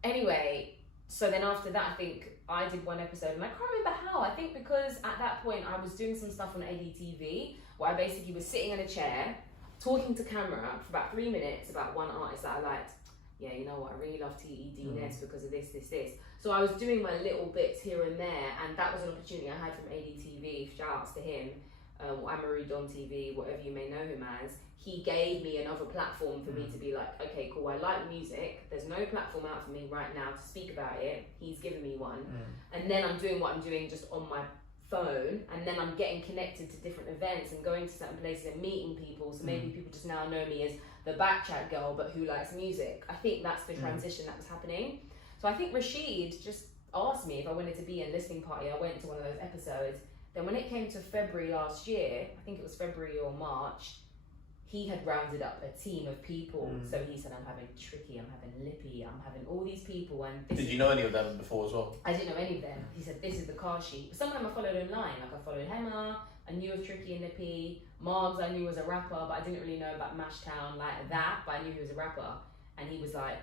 Anyway, so then after that, I think I did one episode, and I can't remember how. I think because at that point I was doing some stuff on ADTV where I basically was sitting in a chair talking to camera for about 3 minutes about one artist that I liked. Yeah, you know what? I really love TED Ness because of this. So I was doing my little bits here and there, and that was an opportunity I had from ADTV. Shout outs to him, or Amaru Don TV, whatever you may know him as. He gave me another platform for me to be like, okay, cool, I like music. There's no platform out for me right now to speak about it. He's given me one. And then I'm doing what I'm doing just on my phone, and then I'm getting connected to different events and going to certain places and meeting people. So maybe people just now know me as the backchat girl, but who likes music. I think that's the transition that was happening. So I think Rashid just asked me if I wanted to be in listening party. I went to one of those episodes. Then when it came to February last year, I think it was February or March, he had rounded up a team of people. So he said, I'm having Tricky, I'm having Lippy, I'm having all these people. And this Did you know any of them before as well? I didn't know any of them. He said, this is the car sheet. Some of them I followed online. Like I followed Hema, I knew of Tricky and Lippy. Margs I knew was a rapper, but I didn't really know about Mashtown like that, but I knew he was a rapper. And he was like,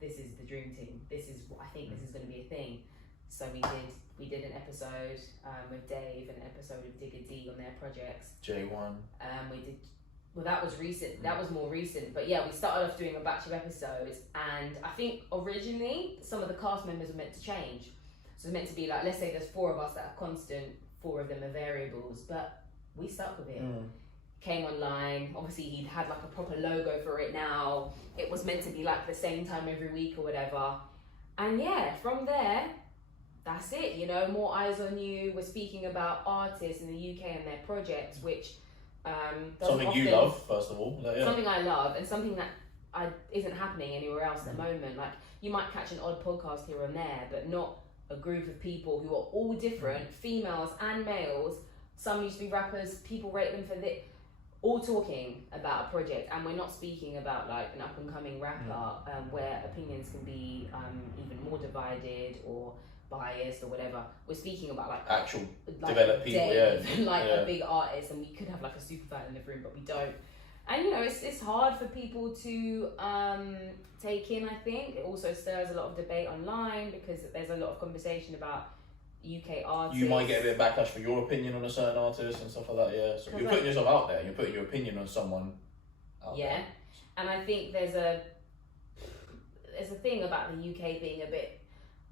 this is the dream team. This is what I think this is going to be a thing. So we did an episode with Dave, an episode of Digger D on their projects. J1. We did. Well, that was recent. That was more recent. But yeah, we started off doing a batch of episodes, and I think originally some of the cast members were meant to change. So it's meant to be like, let's say there's 4 of us that are constant, 4 of them are variables, but we stuck with it. Came online. Obviously, he'd had like a proper logo for it now. It was meant to be like the same time every week or whatever. And yeah, from there, that's it. You know, more eyes on you. We're speaking about artists in the UK and their projects, which Something you love, first of all. Like, yeah. Something I love, and something that isn't happening anywhere else at the moment. Like, you might catch an odd podcast here and there, but not a group of people who are all different, females and males. Some used to be rappers, people rate them for this, all talking about a project. And we're not speaking about like an up and coming rapper where opinions can be even more divided or biased or whatever. We're speaking about like actual like developed people, Dave, yeah. like a big artist, and we could have like a super fan in the room, but we don't. And you know, it's hard for people to take in. I think it also stirs a lot of debate online because there's a lot of conversation about UK artists. You might get a bit of backlash for your opinion on a certain artist and stuff like that. Yeah, so you're putting yourself out there. You're putting your opinion on someone out there. And I think there's a thing about the UK being a bit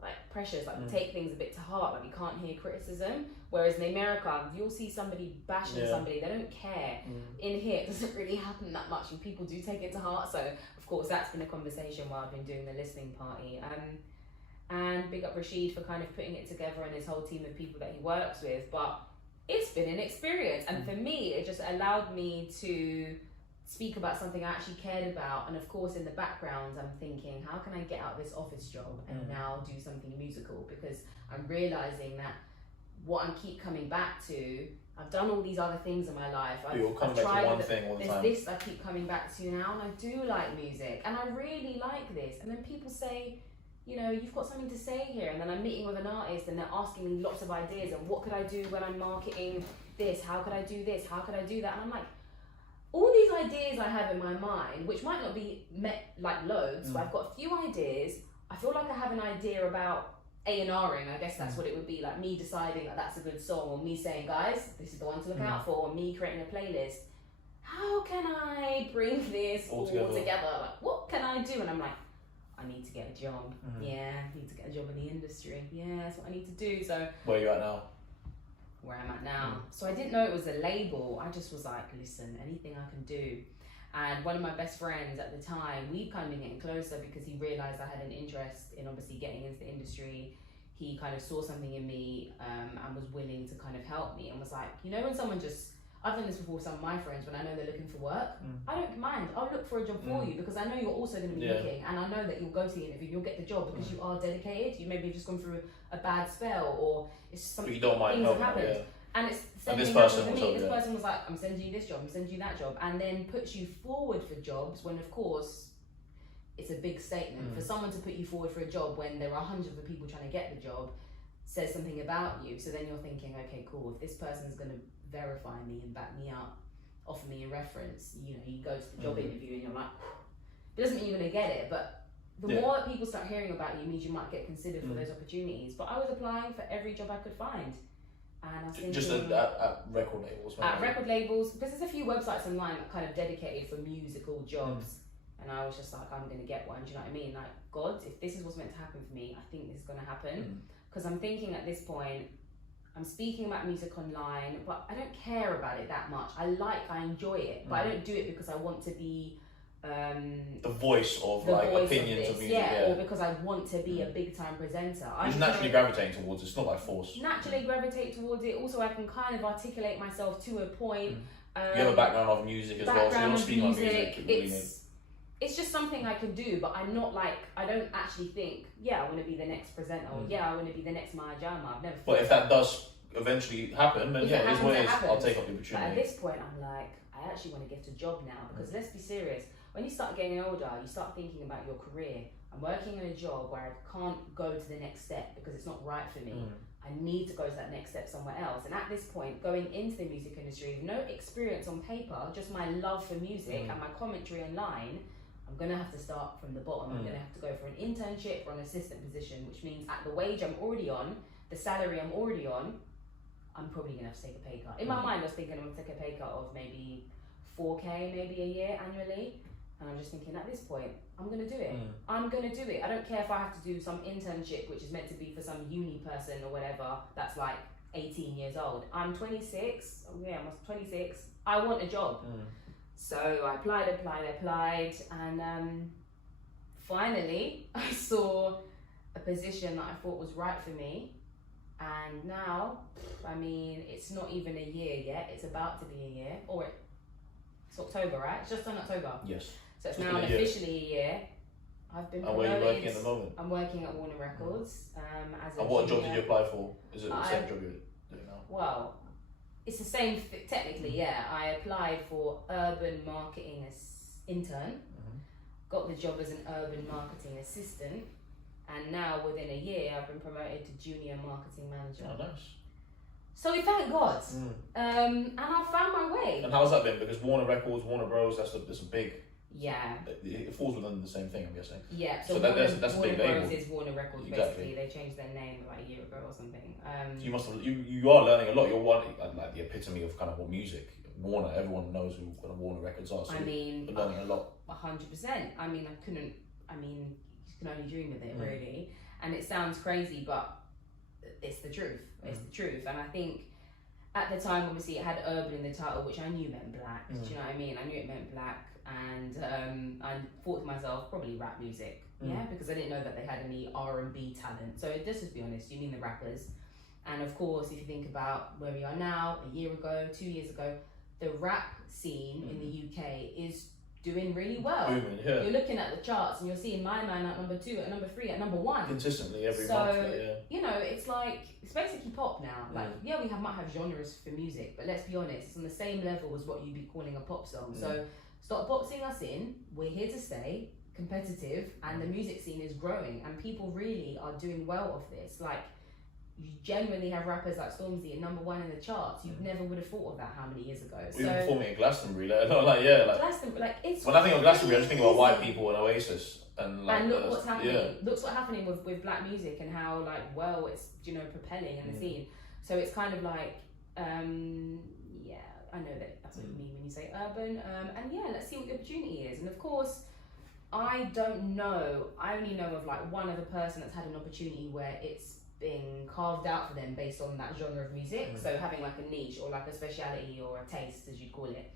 like precious, like we take things a bit to heart, like we can't hear criticism. Whereas in America, you'll see somebody bashing somebody, they don't care. In here, it doesn't really happen that much, and people do take it to heart. So of course, that's been a conversation while I've been doing the listening party. And big up Rashid for kind of putting it together and his whole team of people that he works with. But it's been an experience, and for me, it just allowed me to speak about something I actually cared about. And of course, in the background, I'm thinking, how can I get out of this office job and now do something musical? Because I'm realizing that what I keep coming back to, I've done all these other things in my life. You're coming back to one thing all the time. There's this I keep coming back to now, and I do like music, and I really like this. And then people say, you know, you've got something to say here. And then I'm meeting with an artist, and they're asking me lots of ideas. And what could I do when I'm marketing this? How could I do this? How could I do that? And I'm like, all these ideas I have in my mind, which might not be met like loads, but I've got a few ideas. I feel like I have an idea about A&Ring, I guess that's what it would be, like me deciding that that's a good song, or me saying, guys, this is the one to look out for, or me creating a playlist. How can I bring this all together? Like, what can I do? And I'm like, I need to get a job. Yeah, I need to get a job in the industry. Yeah, that's what I need to do. So where are you at now? Where I'm at now. So I didn't know it was a label. I just was like, listen, anything I can do. And one of my best friends at the time, we've kind of been getting closer because he realised I had an interest in obviously getting into the industry. He kind of saw something in me and was willing to kind of help me and was like, you know, when someone just, I've done this before with some of my friends, when I know they're looking for work, I don't mind. I'll look for a job for you because I know you're also going to be looking, and I know that you'll go to the interview, you'll get the job because you are dedicated. You maybe have just gone through a bad spell, or it's just something, But you don't mind things have helping, happened. And it's the same this thing happened person with was me. This over, person was like, I'm sending you this job, I'm sending you that job, and then puts you forward for jobs when, of course, it's a big statement. For someone to put you forward for a job when there are hundreds of people trying to get the job says something about you. So then you're thinking, okay, cool, if this person's going to verify me and back me up, offer me a reference, you know, you go to the job interview and you're like, it doesn't mean you're going to get it, but the more that people start hearing about you means you might get considered for those opportunities. But I was applying for every job I could find. And I was thinking, just at record labels, maybe. At record labels, because there's a few websites online that kind of dedicated for musical jobs. And I was just like, I'm going to get one, do you know what I mean? Like, God, if this is what's meant to happen for me, I think this is going to happen. Because I'm thinking at this point, I'm speaking about music online, but I don't care about it that much. I enjoy it, but I don't do it because I want to be the voice of opinions of music, or because I want to be a big time presenter. I'm naturally gravitating towards it. It's not by force. Naturally gravitate towards it. Also, I can kind of articulate myself to a point. You have a background of music as well, so you're not speaking on music. It's just something I can do, but I'm not like, I don't actually think, I want to be the next presenter, or I want to be the next Maya Jama. I've never. But if that does eventually happen, then it is what it is. I'll take up the opportunity. But at this point, I'm like, I actually want to get a job now, because let's be serious. When you start getting older, you start thinking about your career. I'm working in a job where I can't go to the next step because it's not right for me. I need to go to that next step somewhere else. And at this point, going into the music industry, no experience on paper, just my love for music and my commentary online, I'm going to have to start from the bottom. I'm going to have to go for an internship or an assistant position, which means at the wage I'm already on, the salary I'm already on, I'm probably going to have to take a pay cut. In my mind, I was thinking I'm going to take a pay cut of maybe 4K, maybe a year annually. And I'm just thinking, at this point, I'm going to do it. I'm going to do it. I don't care if I have to do some internship, which is meant to be for some uni person or whatever, that's like 18 years old. I'm 26. I'm 26. I want a job. So I applied, and finally I saw a position that I thought was right for me. And now, I mean, it's not even a year yet. It's about to be a year. Or it's October, right? It's just on October. Yes. So it's now officially a year. I've been promoted. And where are you working at the moment? I'm working at Warner Records as a And what junior. job did you apply for? Is it the same job you're doing now? Well, it's the same, technically, yeah. I applied for urban marketing intern, got the job as an urban marketing assistant, and now within a year I've been promoted to junior marketing manager. Oh, nice. So we thank God. And I found my way. And how's that been? Because Warner Records, Warner Bros, that's a big... Yeah. It falls within the same thing, I'm guessing. Yeah, so that's a big label. Warner Bros is Warner Records, basically. They changed their name about a year ago or something. You must have, you are learning a lot. You're like the epitome of kind of what music. Warner, everyone knows who kind of Warner Records are. So you're learning a lot. 100%. I mean, you can only dream with it, really. And it sounds crazy, but it's the truth. It's the truth. And I think at the time, obviously, it had urban in the title, which I knew meant black. Do you know what I mean? I knew it meant black. And I thought to myself, probably rap music, because I didn't know that they had any R&B talent. So let's just be honest, you mean the rappers. And of course, if you think about where we are now, a year ago, 2 years ago, the rap scene in the UK is doing really well. Booming, yeah. You're looking at the charts and you're seeing my man at number 2, at number 3, at number 1. Consistently every month, yeah. You know, it's like, it's basically pop now. Like, we might have genres for music, but let's be honest, it's on the same level as what you'd be calling a pop song. So stop boxing us in, we're here to stay, competitive, and the music scene is growing, and people really are doing well off this. Like, you genuinely have rappers like Stormzy at number 1 in the charts. You never would have thought of that how many years ago. We were So performing at Glastonbury, it's when I think of Glastonbury, I just think about white people and Oasis, and like. And look what's happening. Yeah. Look what's happening with black music and how it's propelling in the scene. So it's kind of like I know that's what you mean when you say urban. And let's see what the opportunity is. And of course, I don't know. I only know of like one other person that's had an opportunity where it's been carved out for them based on that genre of music. So having like a niche or like a speciality or a taste, as you'd call it.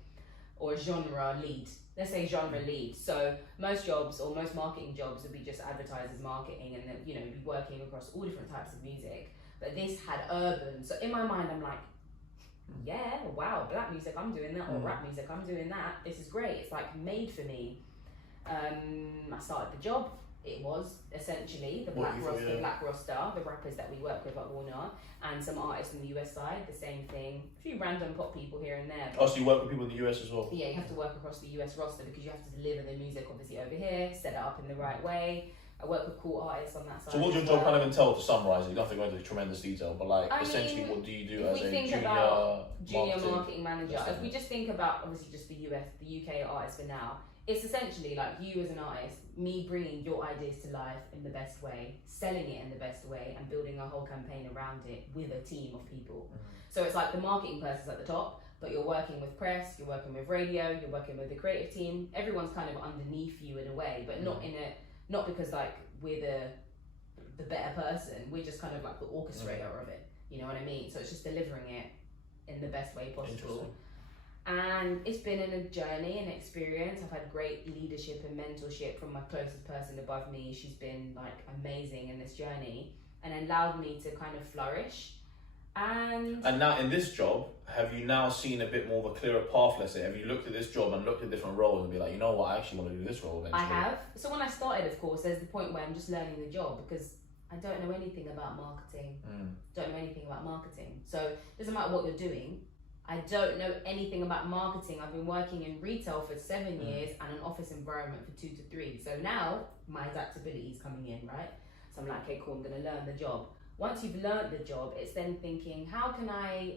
or a genre lead. Let's say genre lead. So most jobs or most marketing jobs would be just advertised as marketing, and then be working across all different types of music. But this had urban. So in my mind, I'm like, yeah, wow, black music, I'm doing that, or rap music, I'm doing that. This is great. It's like made for me. I started the job. It was essentially the black roster, the rappers that we work with at Warner, and some artists from the US side, the same thing. A few random pop people here and there. Oh, so you work with people in the US as well? Yeah, you have to work across the US roster because you have to deliver the music obviously over here, set it up in the right way. I work with cool artists on that side. So what's your job kind of entail, to summarise it? You don't have to go into tremendous detail, but like essentially what do you do as a junior marketing manager? If we just think about obviously just the UK artists for now, it's essentially like you as an artist, me bringing your ideas to life in the best way, selling it in the best way, and building a whole campaign around it with a team of people. So it's like the marketing person's at the top, but you're working with press, you're working with radio, you're working with the creative team. Everyone's kind of underneath you in a way, but not because like we're the better person. We're just kind of like the orchestrator of it. You know what I mean? So it's just delivering it in the best way possible. And it's been a journey and experience. I've had great leadership and mentorship from my closest person above me. She's been like amazing in this journey and allowed me to kind of flourish. And now in this job, have you now seen a bit more of a clearer path, let's say? Have you looked at this job and looked at different roles and be like, you know what, I actually want to do this role eventually? I have. So when I started, of course, there's the point where I'm just learning the job because I don't know anything about marketing. Don't know anything about marketing. So it doesn't matter what you're doing. I don't know anything about marketing. I've been working in retail for 7 years and an office environment for 2 to 3. So now my adaptability is coming in, right? So I'm like, okay, cool, I'm gonna learn the job. Once you've learned the job, it's then thinking, how do I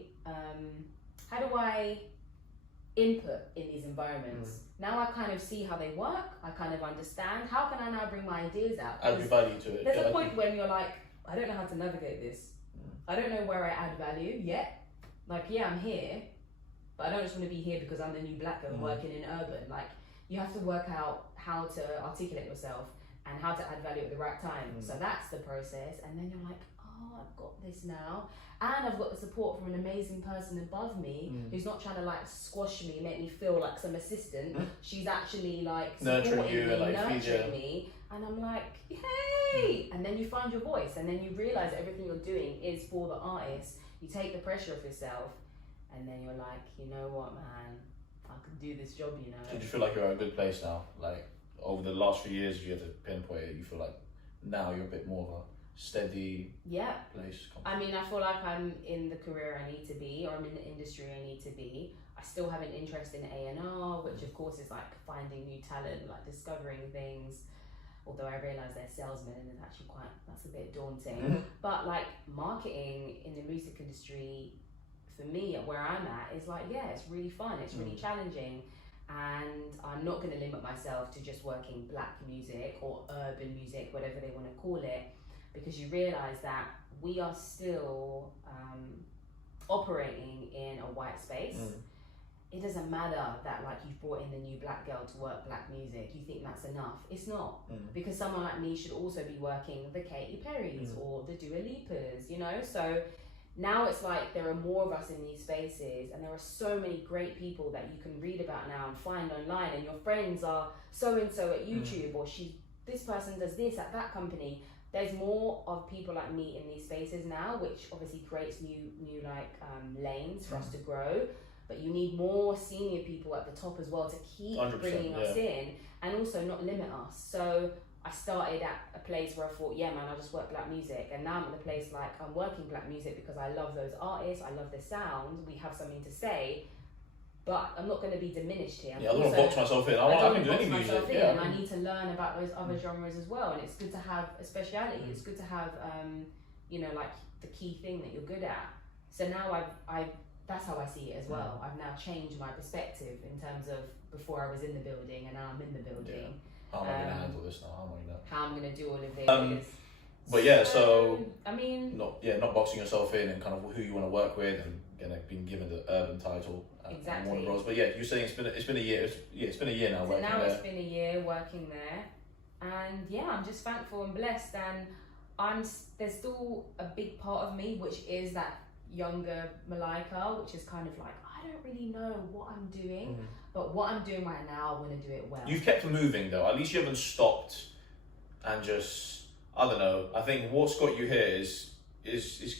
input in these environments? Now I kind of see how they work, I kind of understand. How can I now bring my ideas out? Add value to it. There's a point when you're like, I don't know how to navigate this. I don't know where I add value yet. Like, yeah, I'm here, but I don't just want to be here because I'm the new black girl working in urban. Like, you have to work out how to articulate yourself and how to add value at the right time. So that's the process. And then you're like, oh, I've got this now. And I've got the support from an amazing person above me who's not trying to like squash me, make me feel like some assistant. She's actually like nurturing you, nurturing me. And I'm like, hey! And then you find your voice and then you realize that everything you're doing is for the artist. You take the pressure off yourself, and then you're like, you know what, man, I can do this job, you know. So do you feel like you're at a good place now? Like, over the last few years, if you had to pinpoint it, you feel like now you're a bit more of a steady place? I mean, I feel like I'm in the career I need to be, or I'm in the industry I need to be. I still have an interest in A&R, which of course is like finding new talent, like discovering things. Although I realise they're salesmen and it's actually that's a bit daunting. But like marketing in the music industry, for me, where I'm at, is like, yeah, it's really fun, it's really challenging. And I'm not going to limit myself to just working black music or urban music, whatever they want to call it, because you realise that we are still operating in a white space. It doesn't matter that like you've brought in the new black girl to work black music, you think that's enough. It's not, because someone like me should also be working the Katy Perrys or the Dua Lipas, you know? So now it's like there are more of us in these spaces, and there are so many great people that you can read about now and find online, and your friends are so-and-so at YouTube, or this person does this at that company. There's more of people like me in these spaces now, which obviously creates new lanes for us to grow. But you need more senior people at the top as well to keep bringing us in and also not limit us. So I started at a place where I thought, yeah, man, I'll just work black music. And now I'm at a place like I'm working black music because I love those artists, I love their sound, we have something to say, but I'm not going to be diminished here. I don't want to box myself in. I can do any music. And I need to learn about those other genres as well. And it's good to have a speciality. It's good to have, like the key thing that you're good at. So now that's how I see it as well. I've now changed my perspective in terms of before I was in the building and now I'm in the building. How am I going to handle this now? How I'm going to do all of this. But yeah, so I mean, not boxing yourself in and kind of who you want to work with and being given the urban title. Exactly. And roles. But yeah, you're saying it's been a year. It's been a year now. So now it's been a year working there, and yeah, I'm just thankful and blessed. And there's still a big part of me which is that younger Malaika, which is kind of like, I I don't really know what I'm doing, but what I'm doing right now, I want to do it well. You've kept moving though. At least you haven't stopped and just, I don't know. I think what's got you here is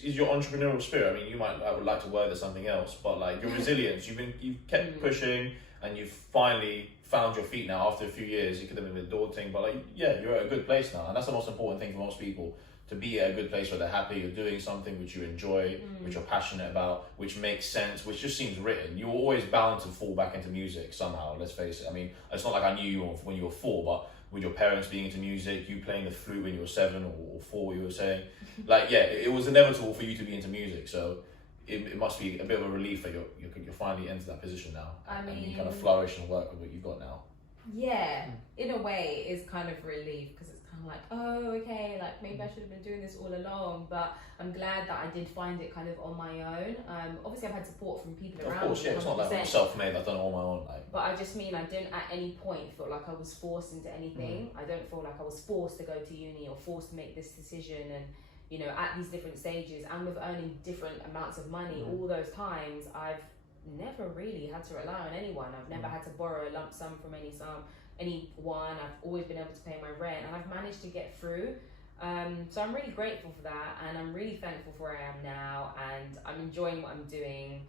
your entrepreneurial spirit. I mean, I would like to word it something else, but like your resilience. You've kept pushing, and you've finally found your feet now after a few years. It could have been a bit daunting, but like, yeah, you're at a good place now, and that's the most important thing for most people. To be at a good place where they're happy, you're doing something which you enjoy, which you're passionate about, which makes sense, which just seems written. You're always bound to fall back into music somehow, let's face it. I mean, it's not like I knew you when you were 4, but with your parents being into music, you playing the flute when you were 7 or 4, you were saying, like, yeah, it was inevitable for you to be into music. So it must be a bit of a relief that you're finally into that position now. And you kind of flourish and work with what you've got now. Yeah, in a way, it's kind of relief because it's kind of like, oh, okay, like maybe I should have been doing this all along. But I'm glad that I did find it kind of on my own. Obviously, I've had support from people around. Of course, yeah, it's not like I'm self-made. I've done it all my own. Like. But I just mean I didn't at any point feel like I was forced into anything. I don't feel like I was forced to go to uni or forced to make this decision. And you know, at these different stages and with earning different amounts of money, all those times I've never really had to rely on anyone. I've never had to borrow a lump sum from anyone. I've always been able to pay my rent, and I've managed to get through. So I'm really grateful for that, and I'm really thankful for where I am now, and I'm enjoying what I'm doing.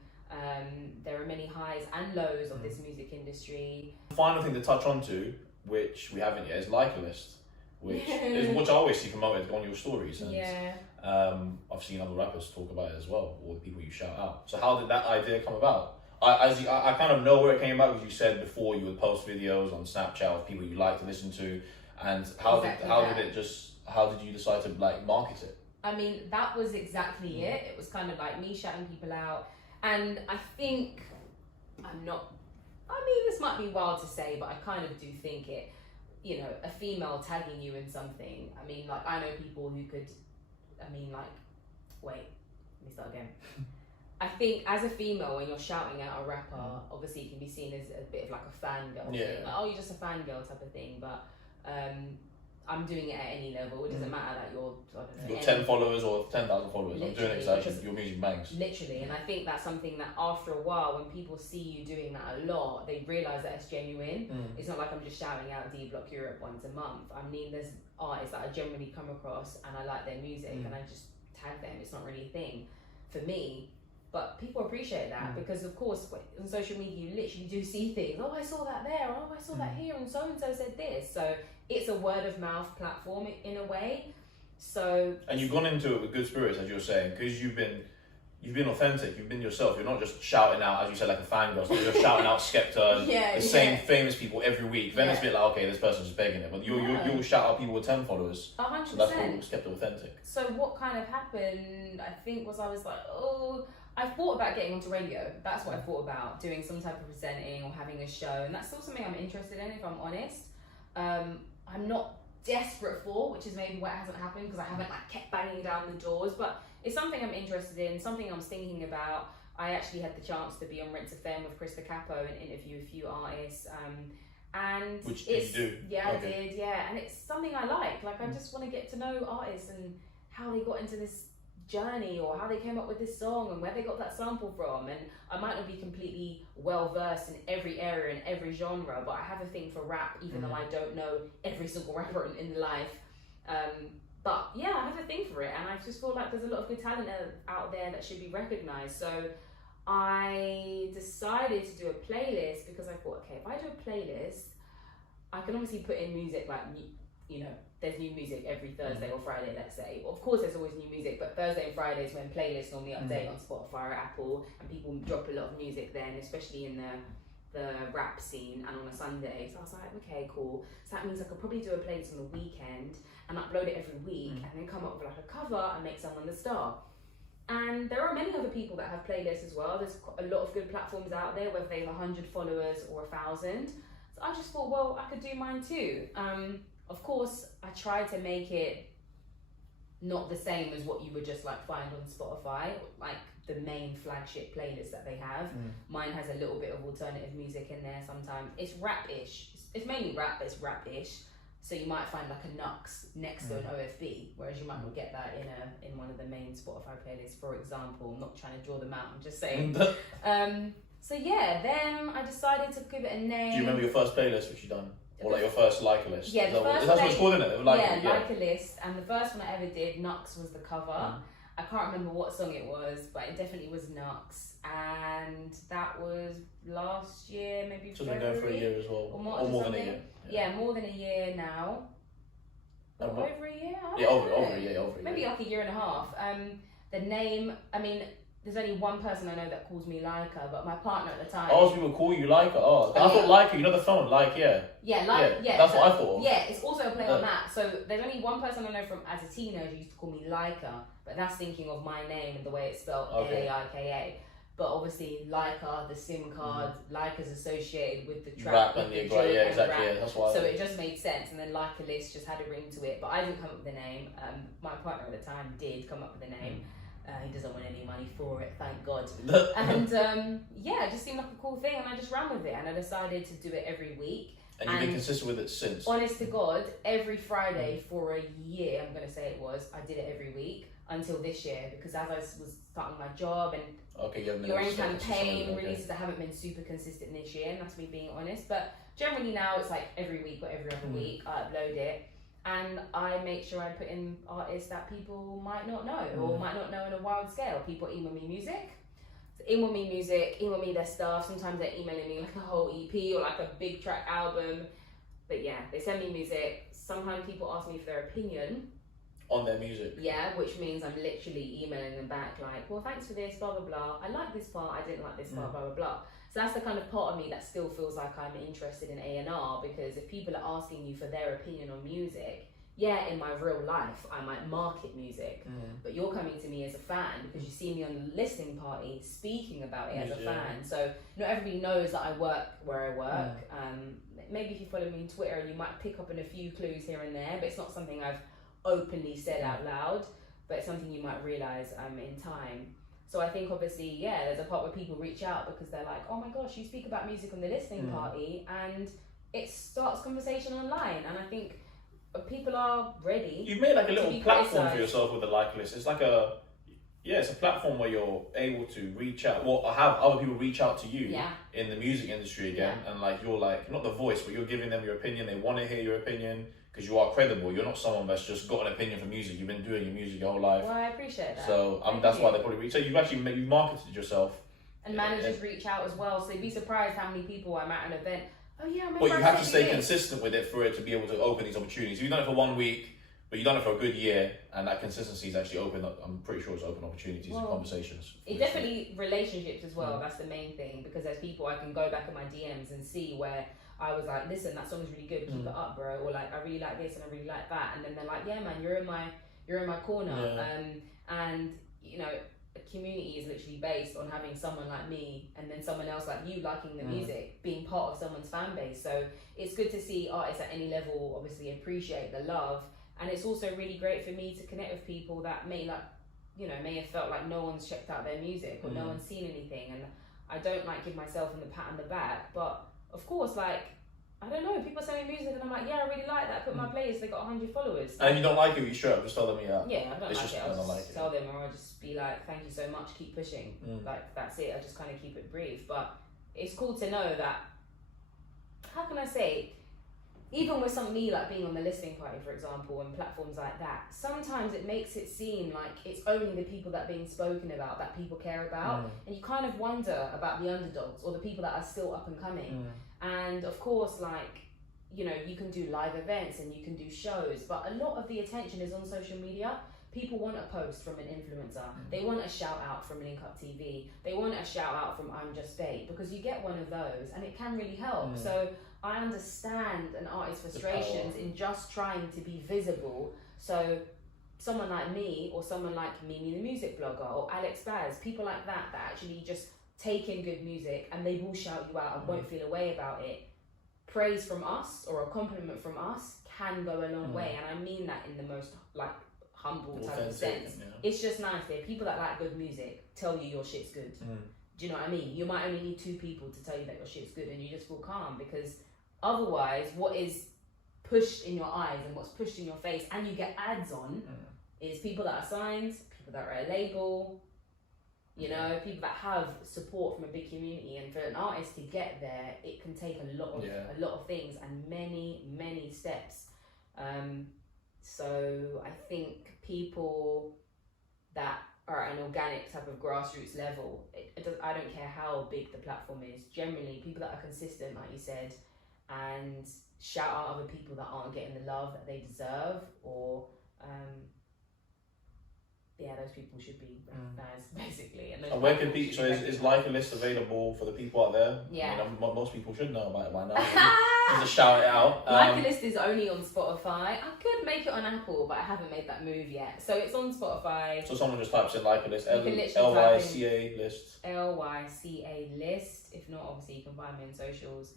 There are many highs and lows of this music industry. Final thing to touch on to, which we haven't yet, is Lyca List, which I always see promoted on your stories. And, I've seen other rappers talk about it as well, or the people you shout out. So how did that idea come about? I kind of know where it came about, because you said before you would post videos on Snapchat of people you like to listen to, and how did you decide to like market it? I mean, that was exactly it. It was kind of like me shouting people out, and I think this might be wild to say, but I kind of do think it. You know, a female tagging you in something. I mean, like, I know people who could. Wait, let me start again. I think as a female, when you're shouting out a rapper, obviously it can be seen as a bit of like a fangirl thing. Like, oh, you're just a fangirl type of thing. But I'm doing it at any level. It doesn't matter that you're, I don't know, you've got 10 followers or 10,000 followers. I'm doing it because your music bangs. Literally, and I think that's something that after a while, when people see you doing that a lot, they realise that it's genuine. It's not like I'm just shouting out D Block Europe once a month. I mean, there's artists that I generally come across and I like their music and I just tag them. It's not really a thing for me. But people appreciate that because, of course, on social media, you literally do see things. Oh, I saw that there. Oh, I saw that here. And so said this. So it's a word of mouth platform in a way. So. And you've gone into it with good spirits, as you're saying, because you've been authentic. You've been yourself. You're not just shouting out, as you said, like a fangirl. So you're shouting out Skepta and the same famous people every week. Then it's a bit like, okay, this person's just begging it. But you'll shout out people with 10 followers. 100%. So that's what Skepta authentic. So what kind of happened, I think, was I was like, I thought about getting onto radio. That's what I thought about, doing some type of presenting or having a show. And that's still something I'm interested in, if I'm honest. I'm not desperate for, which is maybe why it hasn't happened, because I haven't like kept banging down the doors. But it's something I'm interested in, something I'm thinking about. I actually had the chance to be on Rinse FM with Chris Capo and interview a few artists. Which did you do? Yeah, okay. I did, yeah. And it's something I like. Like, I just want to get to know artists and how they got into this journey, or how they came up with this song and where they got that sample from. And I might not be completely well versed in every area and every genre, but I have a thing for rap, even though I don't know every single rapper in life. But yeah, I have a thing for it, and I just feel like there's a lot of good talent out there that should be recognized. So I decided to do a playlist because I thought, okay, if I do a playlist, I can obviously put in music like, you know, there's new music every Thursday or Friday, let's say. Of course, there's always new music, but Thursday and Friday is when playlists normally update on Spotify or Apple, and people drop a lot of music then, especially in the rap scene, and on a Sunday. So I was like, okay, cool. So that means I could probably do a playlist on the weekend and upload it every week, and then come up with like a cover and make someone the star. And there are many other people that have playlists as well. There's a lot of good platforms out there, whether they have 100 followers or 1,000. So I just thought, well, I could do mine too. Of course, I tried to make it not the same as what you would just like find on Spotify, like the main flagship playlist that they have. Mine has a little bit of alternative music in there sometimes. It's rap-ish. It's mainly rap, but it's rap-ish. So you might find like a Nux next to an OFB, whereas you might not get that in one of the main Spotify playlists, for example. I'm not trying to draw them out, I'm just saying. So yeah, then I decided to give it a name. Do you remember your first playlist which you done? Or like your first Lyca List? Yeah, the first that's what it's called, isn't it? Lyca List. And the first one I ever did, Nux was the cover. Mm. I can't remember what song it was, but it definitely was Nux. And that was last year, maybe So it's been February. going for a year as well. Or more than a something. year. Yeah, more than a year now. And Over a year? I Yeah, don't over know. a year. Maybe like a year and a half. The name, I mean, there's only one person I know that calls me Lyca, but my partner at the time. Oh, so people call you Lyca. Oh, I thought Lyca, you know the phone, like, yeah. Yeah, that's what I thought. Yeah, it's also a play on that. So there's only one person I know from as a teenager who used to call me Lyca, but that's thinking of my name and the way it's spelled, Laika. But obviously, Lyca, the SIM card, Lyca's associated with the trap, Rap and with the yeah, drill exactly. and Yeah, rap. that's why. So it just made sense, and then Lyca List just had a ring to it. But I didn't come up with the name. My partner at the time did come up with the name. He doesn't want any money for it, thank God. And yeah, it just seemed like a cool thing, and I just ran with it, and I decided to do it every week. And you've been consistent with it since. Honest to God, every Friday for a year, I'm going to say it was, I did it every week until this year, because as I was starting my job and your own campaign releases, I haven't been super consistent this year, and that's me being honest. But generally now it's like every week or every other week I upload it, and I make sure I put in artists that people might not know or might not know on a wild scale. People email me music. So email me their stuff. Sometimes they're emailing me like a whole EP or like a big track album. But yeah, they send me music. Sometimes people ask me for their opinion on their music. Yeah, which means I'm literally emailing them back like, well, thanks for this, blah, blah, blah. I like this part, I didn't like this part, blah, blah, blah. So that's the kind of part of me that still feels like I'm interested in A&R, because if people are asking you for their opinion on music, yeah, in my real life, I might market music, but you're coming to me as a fan because you see me on the listening party speaking about it as a fan. So not everybody knows that I work where I work. Maybe if you follow me on Twitter, you might pick up on a few clues here and there, but it's not something I've openly said out loud, but it's something you might realise in time. So I think obviously, yeah, there's a part where people reach out because they're like, oh my gosh, you speak about music on the listening party, and it starts conversation online, and I think people are ready. You've made like a little platform for yourself with the Lyca List. It's like it's a platform where you're able to reach out, have other people reach out to you in the music industry again, and like you're like, not the voice, but you're giving them your opinion. They want to hear your opinion because you are credible. You're not someone that's just got an opinion for music. You've been doing your music your whole life. Well, I appreciate that. So that's why they probably reach out. You've actually you marketed yourself. And managers reach out as well, so you'd be surprised how many people I'm at an event. Oh yeah, but you have to stay consistent with it for it to be able to open these opportunities. You've done it for 1 week, but you've done it for a good year, and that consistency is actually open up. I'm pretty sure it's open opportunities and conversations. It definitely relationships as well. That's the main thing, because there's people I can go back in my DMs and see where I was like, listen, that song's really good, keep it up, bro, or like, I really like this and I really like that, and then they're like, yeah, man, you're in my corner, and you know, a community is literally based on having someone like me and then someone else like you liking the music, being part of someone's fan base. So it's good to see artists at any level obviously appreciate the love, and it's also really great for me to connect with people that may have felt like no one's checked out their music or no one's seen anything, and I don't like give myself a pat on the back, but of course, like, I don't know, people send me music and I'm like, yeah, I really like that, put my playlist, they got 100 followers. And if you don't like it, you straight up just tell them, yeah, I don't it's like just, it, I'll like just tell them, or I'll just be like, thank you so much, keep pushing. Like, that's it, I just kind of keep it brief. But it's cool to know that, how can I say, even with me like being on the listening party, for example, and platforms like that, sometimes it makes it seem like it's only the people that are being spoken about that people care about, and you kind of wonder about the underdogs or the people that are still up and coming. And of course, like, you know, you can do live events and you can do shows, but a lot of the attention is on social media. People want a post from an influencer. They want a shout out from Link Up TV. They want a shout out from I'm Just Date, because you get one of those and it can really help. So I understand an artist's frustrations in just trying to be visible. So someone like me, or someone like Mimi the music blogger, or Alex Baz, people like that actually just take in good music and they will shout you out and won't feel a way about it. Praise from us or a compliment from us can go a long way, and I mean that in the most like humble type of sense. It's just nice. There are people that like good music tell you your shit's good. Do you know what I mean? You might only need 2 people to tell you that your shit's good, and you just feel calm, because otherwise what is pushed in your eyes and what's pushed in your face and you get ads on is people that are signed, people that are a label, You know, people that have support from a big community, and for an artist to get there, it can take a lot of things and many steps. So I think people that are at an organic type of grassroots level, I don't care how big the platform is. Generally, people that are consistent, like you said, and shout out other people that aren't getting the love that they deserve, or those people should be recognized, basically. And where could be? So is Lyca List available for the people out there? Yeah. I mean, most people should know about it by now. Just shout it out. Lyca List is only on Spotify. I could make it on Apple, but I haven't made that move yet. So it's on Spotify. So someone just types in Lyca List, Lyca List. Lyca List. If not, obviously you can find me on socials.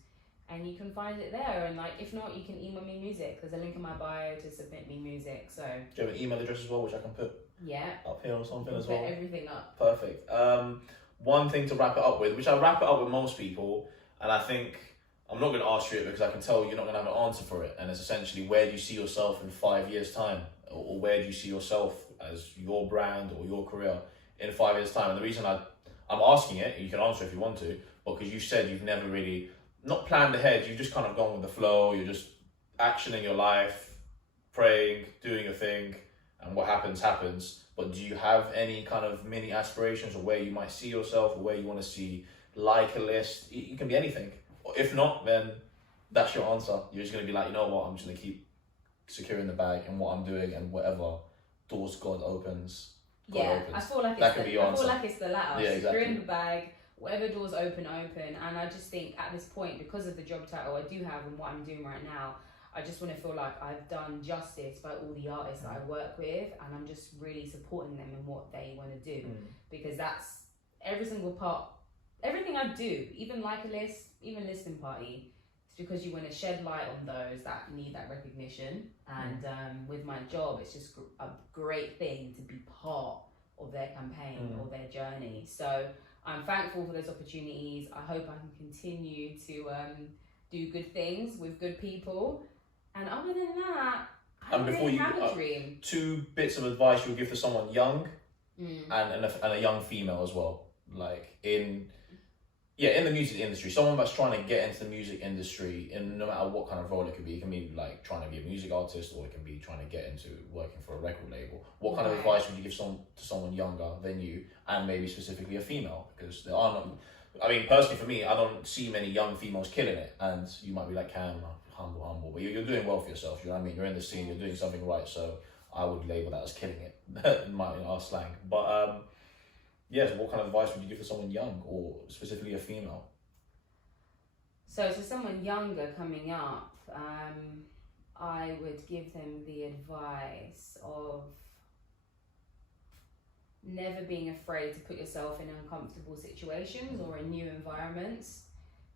And you can find it there, and like if not, you can email me music. There's a link in my bio to submit me music. So do you have an email address as well, which I can put up here or something as well? Put everything up. Perfect. One thing to wrap it up with, which I wrap it up with most people, and I think I'm not going to ask you it because I can tell you're not going to have an answer for it. And it's essentially, where do you see yourself in 5 years' time, or where do you see yourself as your brand or your career in 5 years' time? And the reason I'm asking it, you can answer if you want to, because you said you've never really not planned ahead, you've just kind of gone with the flow, you're just actioning your life, praying, doing your thing, and what happens, happens. But do you have any kind of mini aspirations of where you might see yourself, or where you want to see Lyca List? It can be anything. If not, then that's your answer. You're just going to be like, you know what, I'm just going to keep securing the bag and what I'm doing, and whatever doors God opens, opens. I feel like that could be your answer. I feel like it's the latter. Yeah, exactly. Securing the bag, whatever doors open. And I just think at this point, because of the job title I do have and what I'm doing right now, I just want to feel like I've done justice by all the artists that I work with, and I'm just really supporting them in what they want to do, because that's every single part, everything I do, even Lyca List, even Listening Party, it's because you want to shed light on those that need that recognition. And with my job, it's just a great thing to be part of their campaign or their journey. So I'm thankful for those opportunities. I hope I can continue to do good things with good people. And other than that, I don't really have a dream. 2 bits of advice you would give to someone young and a young female as well. Like in the music industry, someone that's trying to get into the music industry, in no matter what kind of role it could be. It can be like trying to be a music artist, or it can be trying to get into working for a record label. What kind of advice would you give to someone younger than you, and maybe specifically a female? Because there are not, I mean, personally for me, I don't see many young females killing it. And you might be like, Cam, humble, but you're doing well for yourself. You know what I mean? You're in the scene, you're doing something right. So I would label that as killing it in our slang. But so what kind of advice would you give to someone young, or specifically a female? So to someone younger coming up, I would give them the advice of never being afraid to put yourself in uncomfortable situations or in new environments,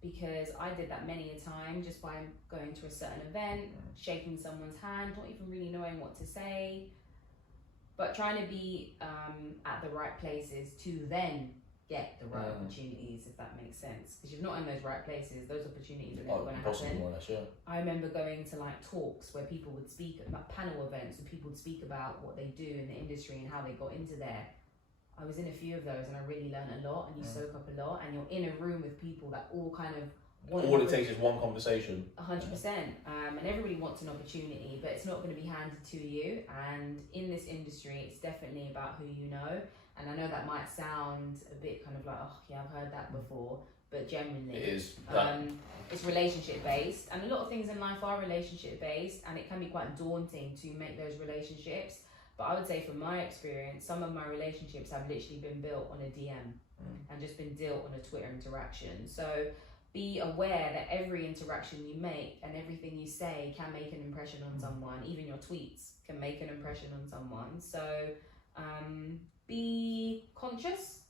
because I did that many a time just by going to a certain event, shaking someone's hand, not even really knowing what to say, but trying to be at the right places to then get the right opportunities, if that makes sense. Because if you're not in those right places, those opportunities are never going to happen. I remember going to like talks where people would speak about panel events, and people would speak about what they do in the industry and how they got into there. I was in a few of those, and I really learned a lot, and you soak up a lot, and you're in a room with people that all kind of all it takes is one conversation. 100%. And everybody wants an opportunity, but it's not going to be handed to you. And in this industry, it's definitely about who you know. And I know that might sound a bit kind of like, oh yeah, I've heard that before, but genuinely it is. It's relationship based, and a lot of things in life are relationship based, and it can be quite daunting to make those relationships. But I would say from my experience, some of my relationships have literally been built on a DM and just been built on a Twitter interaction. So be aware that every interaction you make and everything you say can make an impression on someone. Even your tweets can make an impression on someone. So be conscious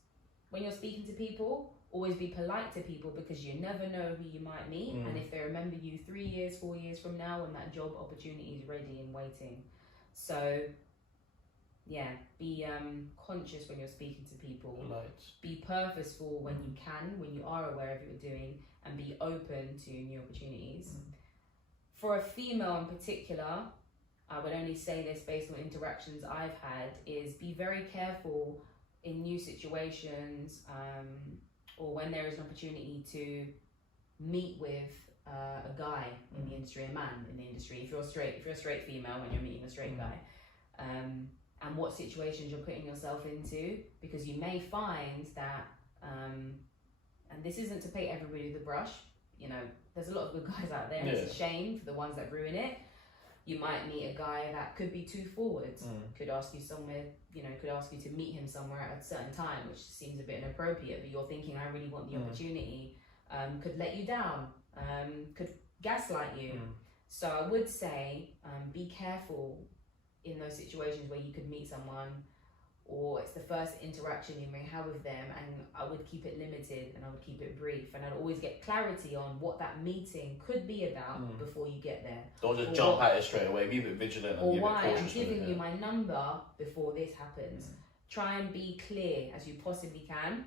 when you're speaking to people. Always be polite to people, because you never know who you might meet. And if they remember you 3 years, 4 years from now, when that job opportunity is ready and waiting. So yeah, be conscious when you're speaking to people. Be purposeful when you can, when you are aware of what you're doing, and be open to new opportunities. For a female in particular, I would only say this based on interactions I've had, is be very careful in new situations, or when there is an opportunity to meet with a guy in the industry, a man in the industry, if you're a straight female when you're meeting a straight guy, and what situations you're putting yourself into, because you may find that, and this isn't to paint everybody with a brush, you know, there's a lot of good guys out there, and it's a shame for the ones that ruin it. You might meet a guy that could be too forward, could ask you somewhere, you know, could ask you to meet him somewhere at a certain time, which seems a bit inappropriate, but you're thinking, I really want the opportunity, could let you down, could gaslight you. So I would say, be careful in those situations where you could meet someone, or it's the first interaction you may have with them, and I would keep it limited and I would keep it brief, and I'd always get clarity on what that meeting could be about before you get there. Don't just jump at it straight away, be a bit vigilant and or be a bit why cautious. I'm giving you my number before this happens. Try and be clear as you possibly can,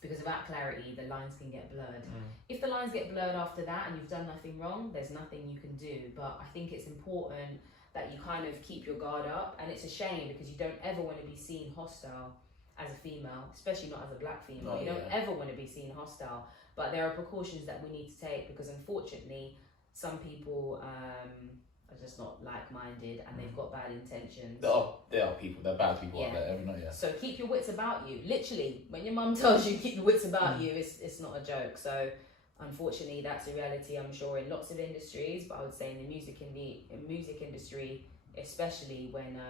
because without clarity the lines can get blurred. If the lines get blurred after that and you've done nothing wrong, there's nothing you can do. But I think it's important that you kind of keep your guard up, and it's a shame because you don't ever want to be seen hostile as a female, especially not as a black female. You don't ever want to be seen hostile, but there are precautions that we need to take, because unfortunately some people are just not like-minded and they've got bad intentions. There are people, they're bad people out there every night. So keep your wits about you. Literally, when your mum tells you keep your wits about you, it's not a joke. So unfortunately, that's a reality, I'm sure, in lots of industries, but I would say in the music industry, especially when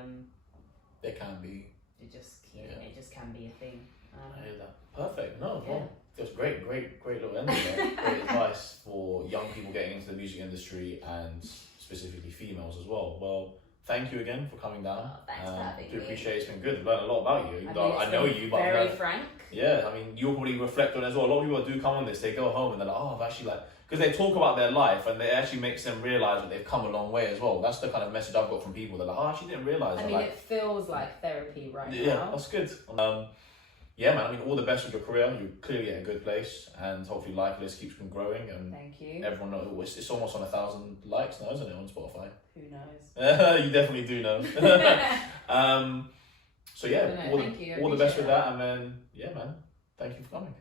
There can be. it just can be a thing. I hear that. Perfect. No, well, it was great little ending there. Great advice for young people getting into the music industry, and specifically females as well. Well, thank you again for coming down. Thanks for having me. Do appreciate it. It's been good. I've learned a lot about you. I know you, but very frank. Yeah, I mean, you'll probably reflect on it as well. A lot of people that do come on this, they go home and they're like, oh, I've actually because they talk about their life and it actually makes them realise that they've come a long way as well. That's the kind of message I've got from people. They're like, oh, I actually didn't realise. I mean, it feels like therapy right now. Yeah, that's good. Yeah, man, I mean, all the best with your career. You're clearly in a good place, and hopefully Lyca List keeps on growing. And thank you. Everyone knows, it's almost on 1,000 likes now, isn't it, on Spotify? Who knows? You definitely do know. So yeah, all the best with that, and then, yeah, man, thank you for coming.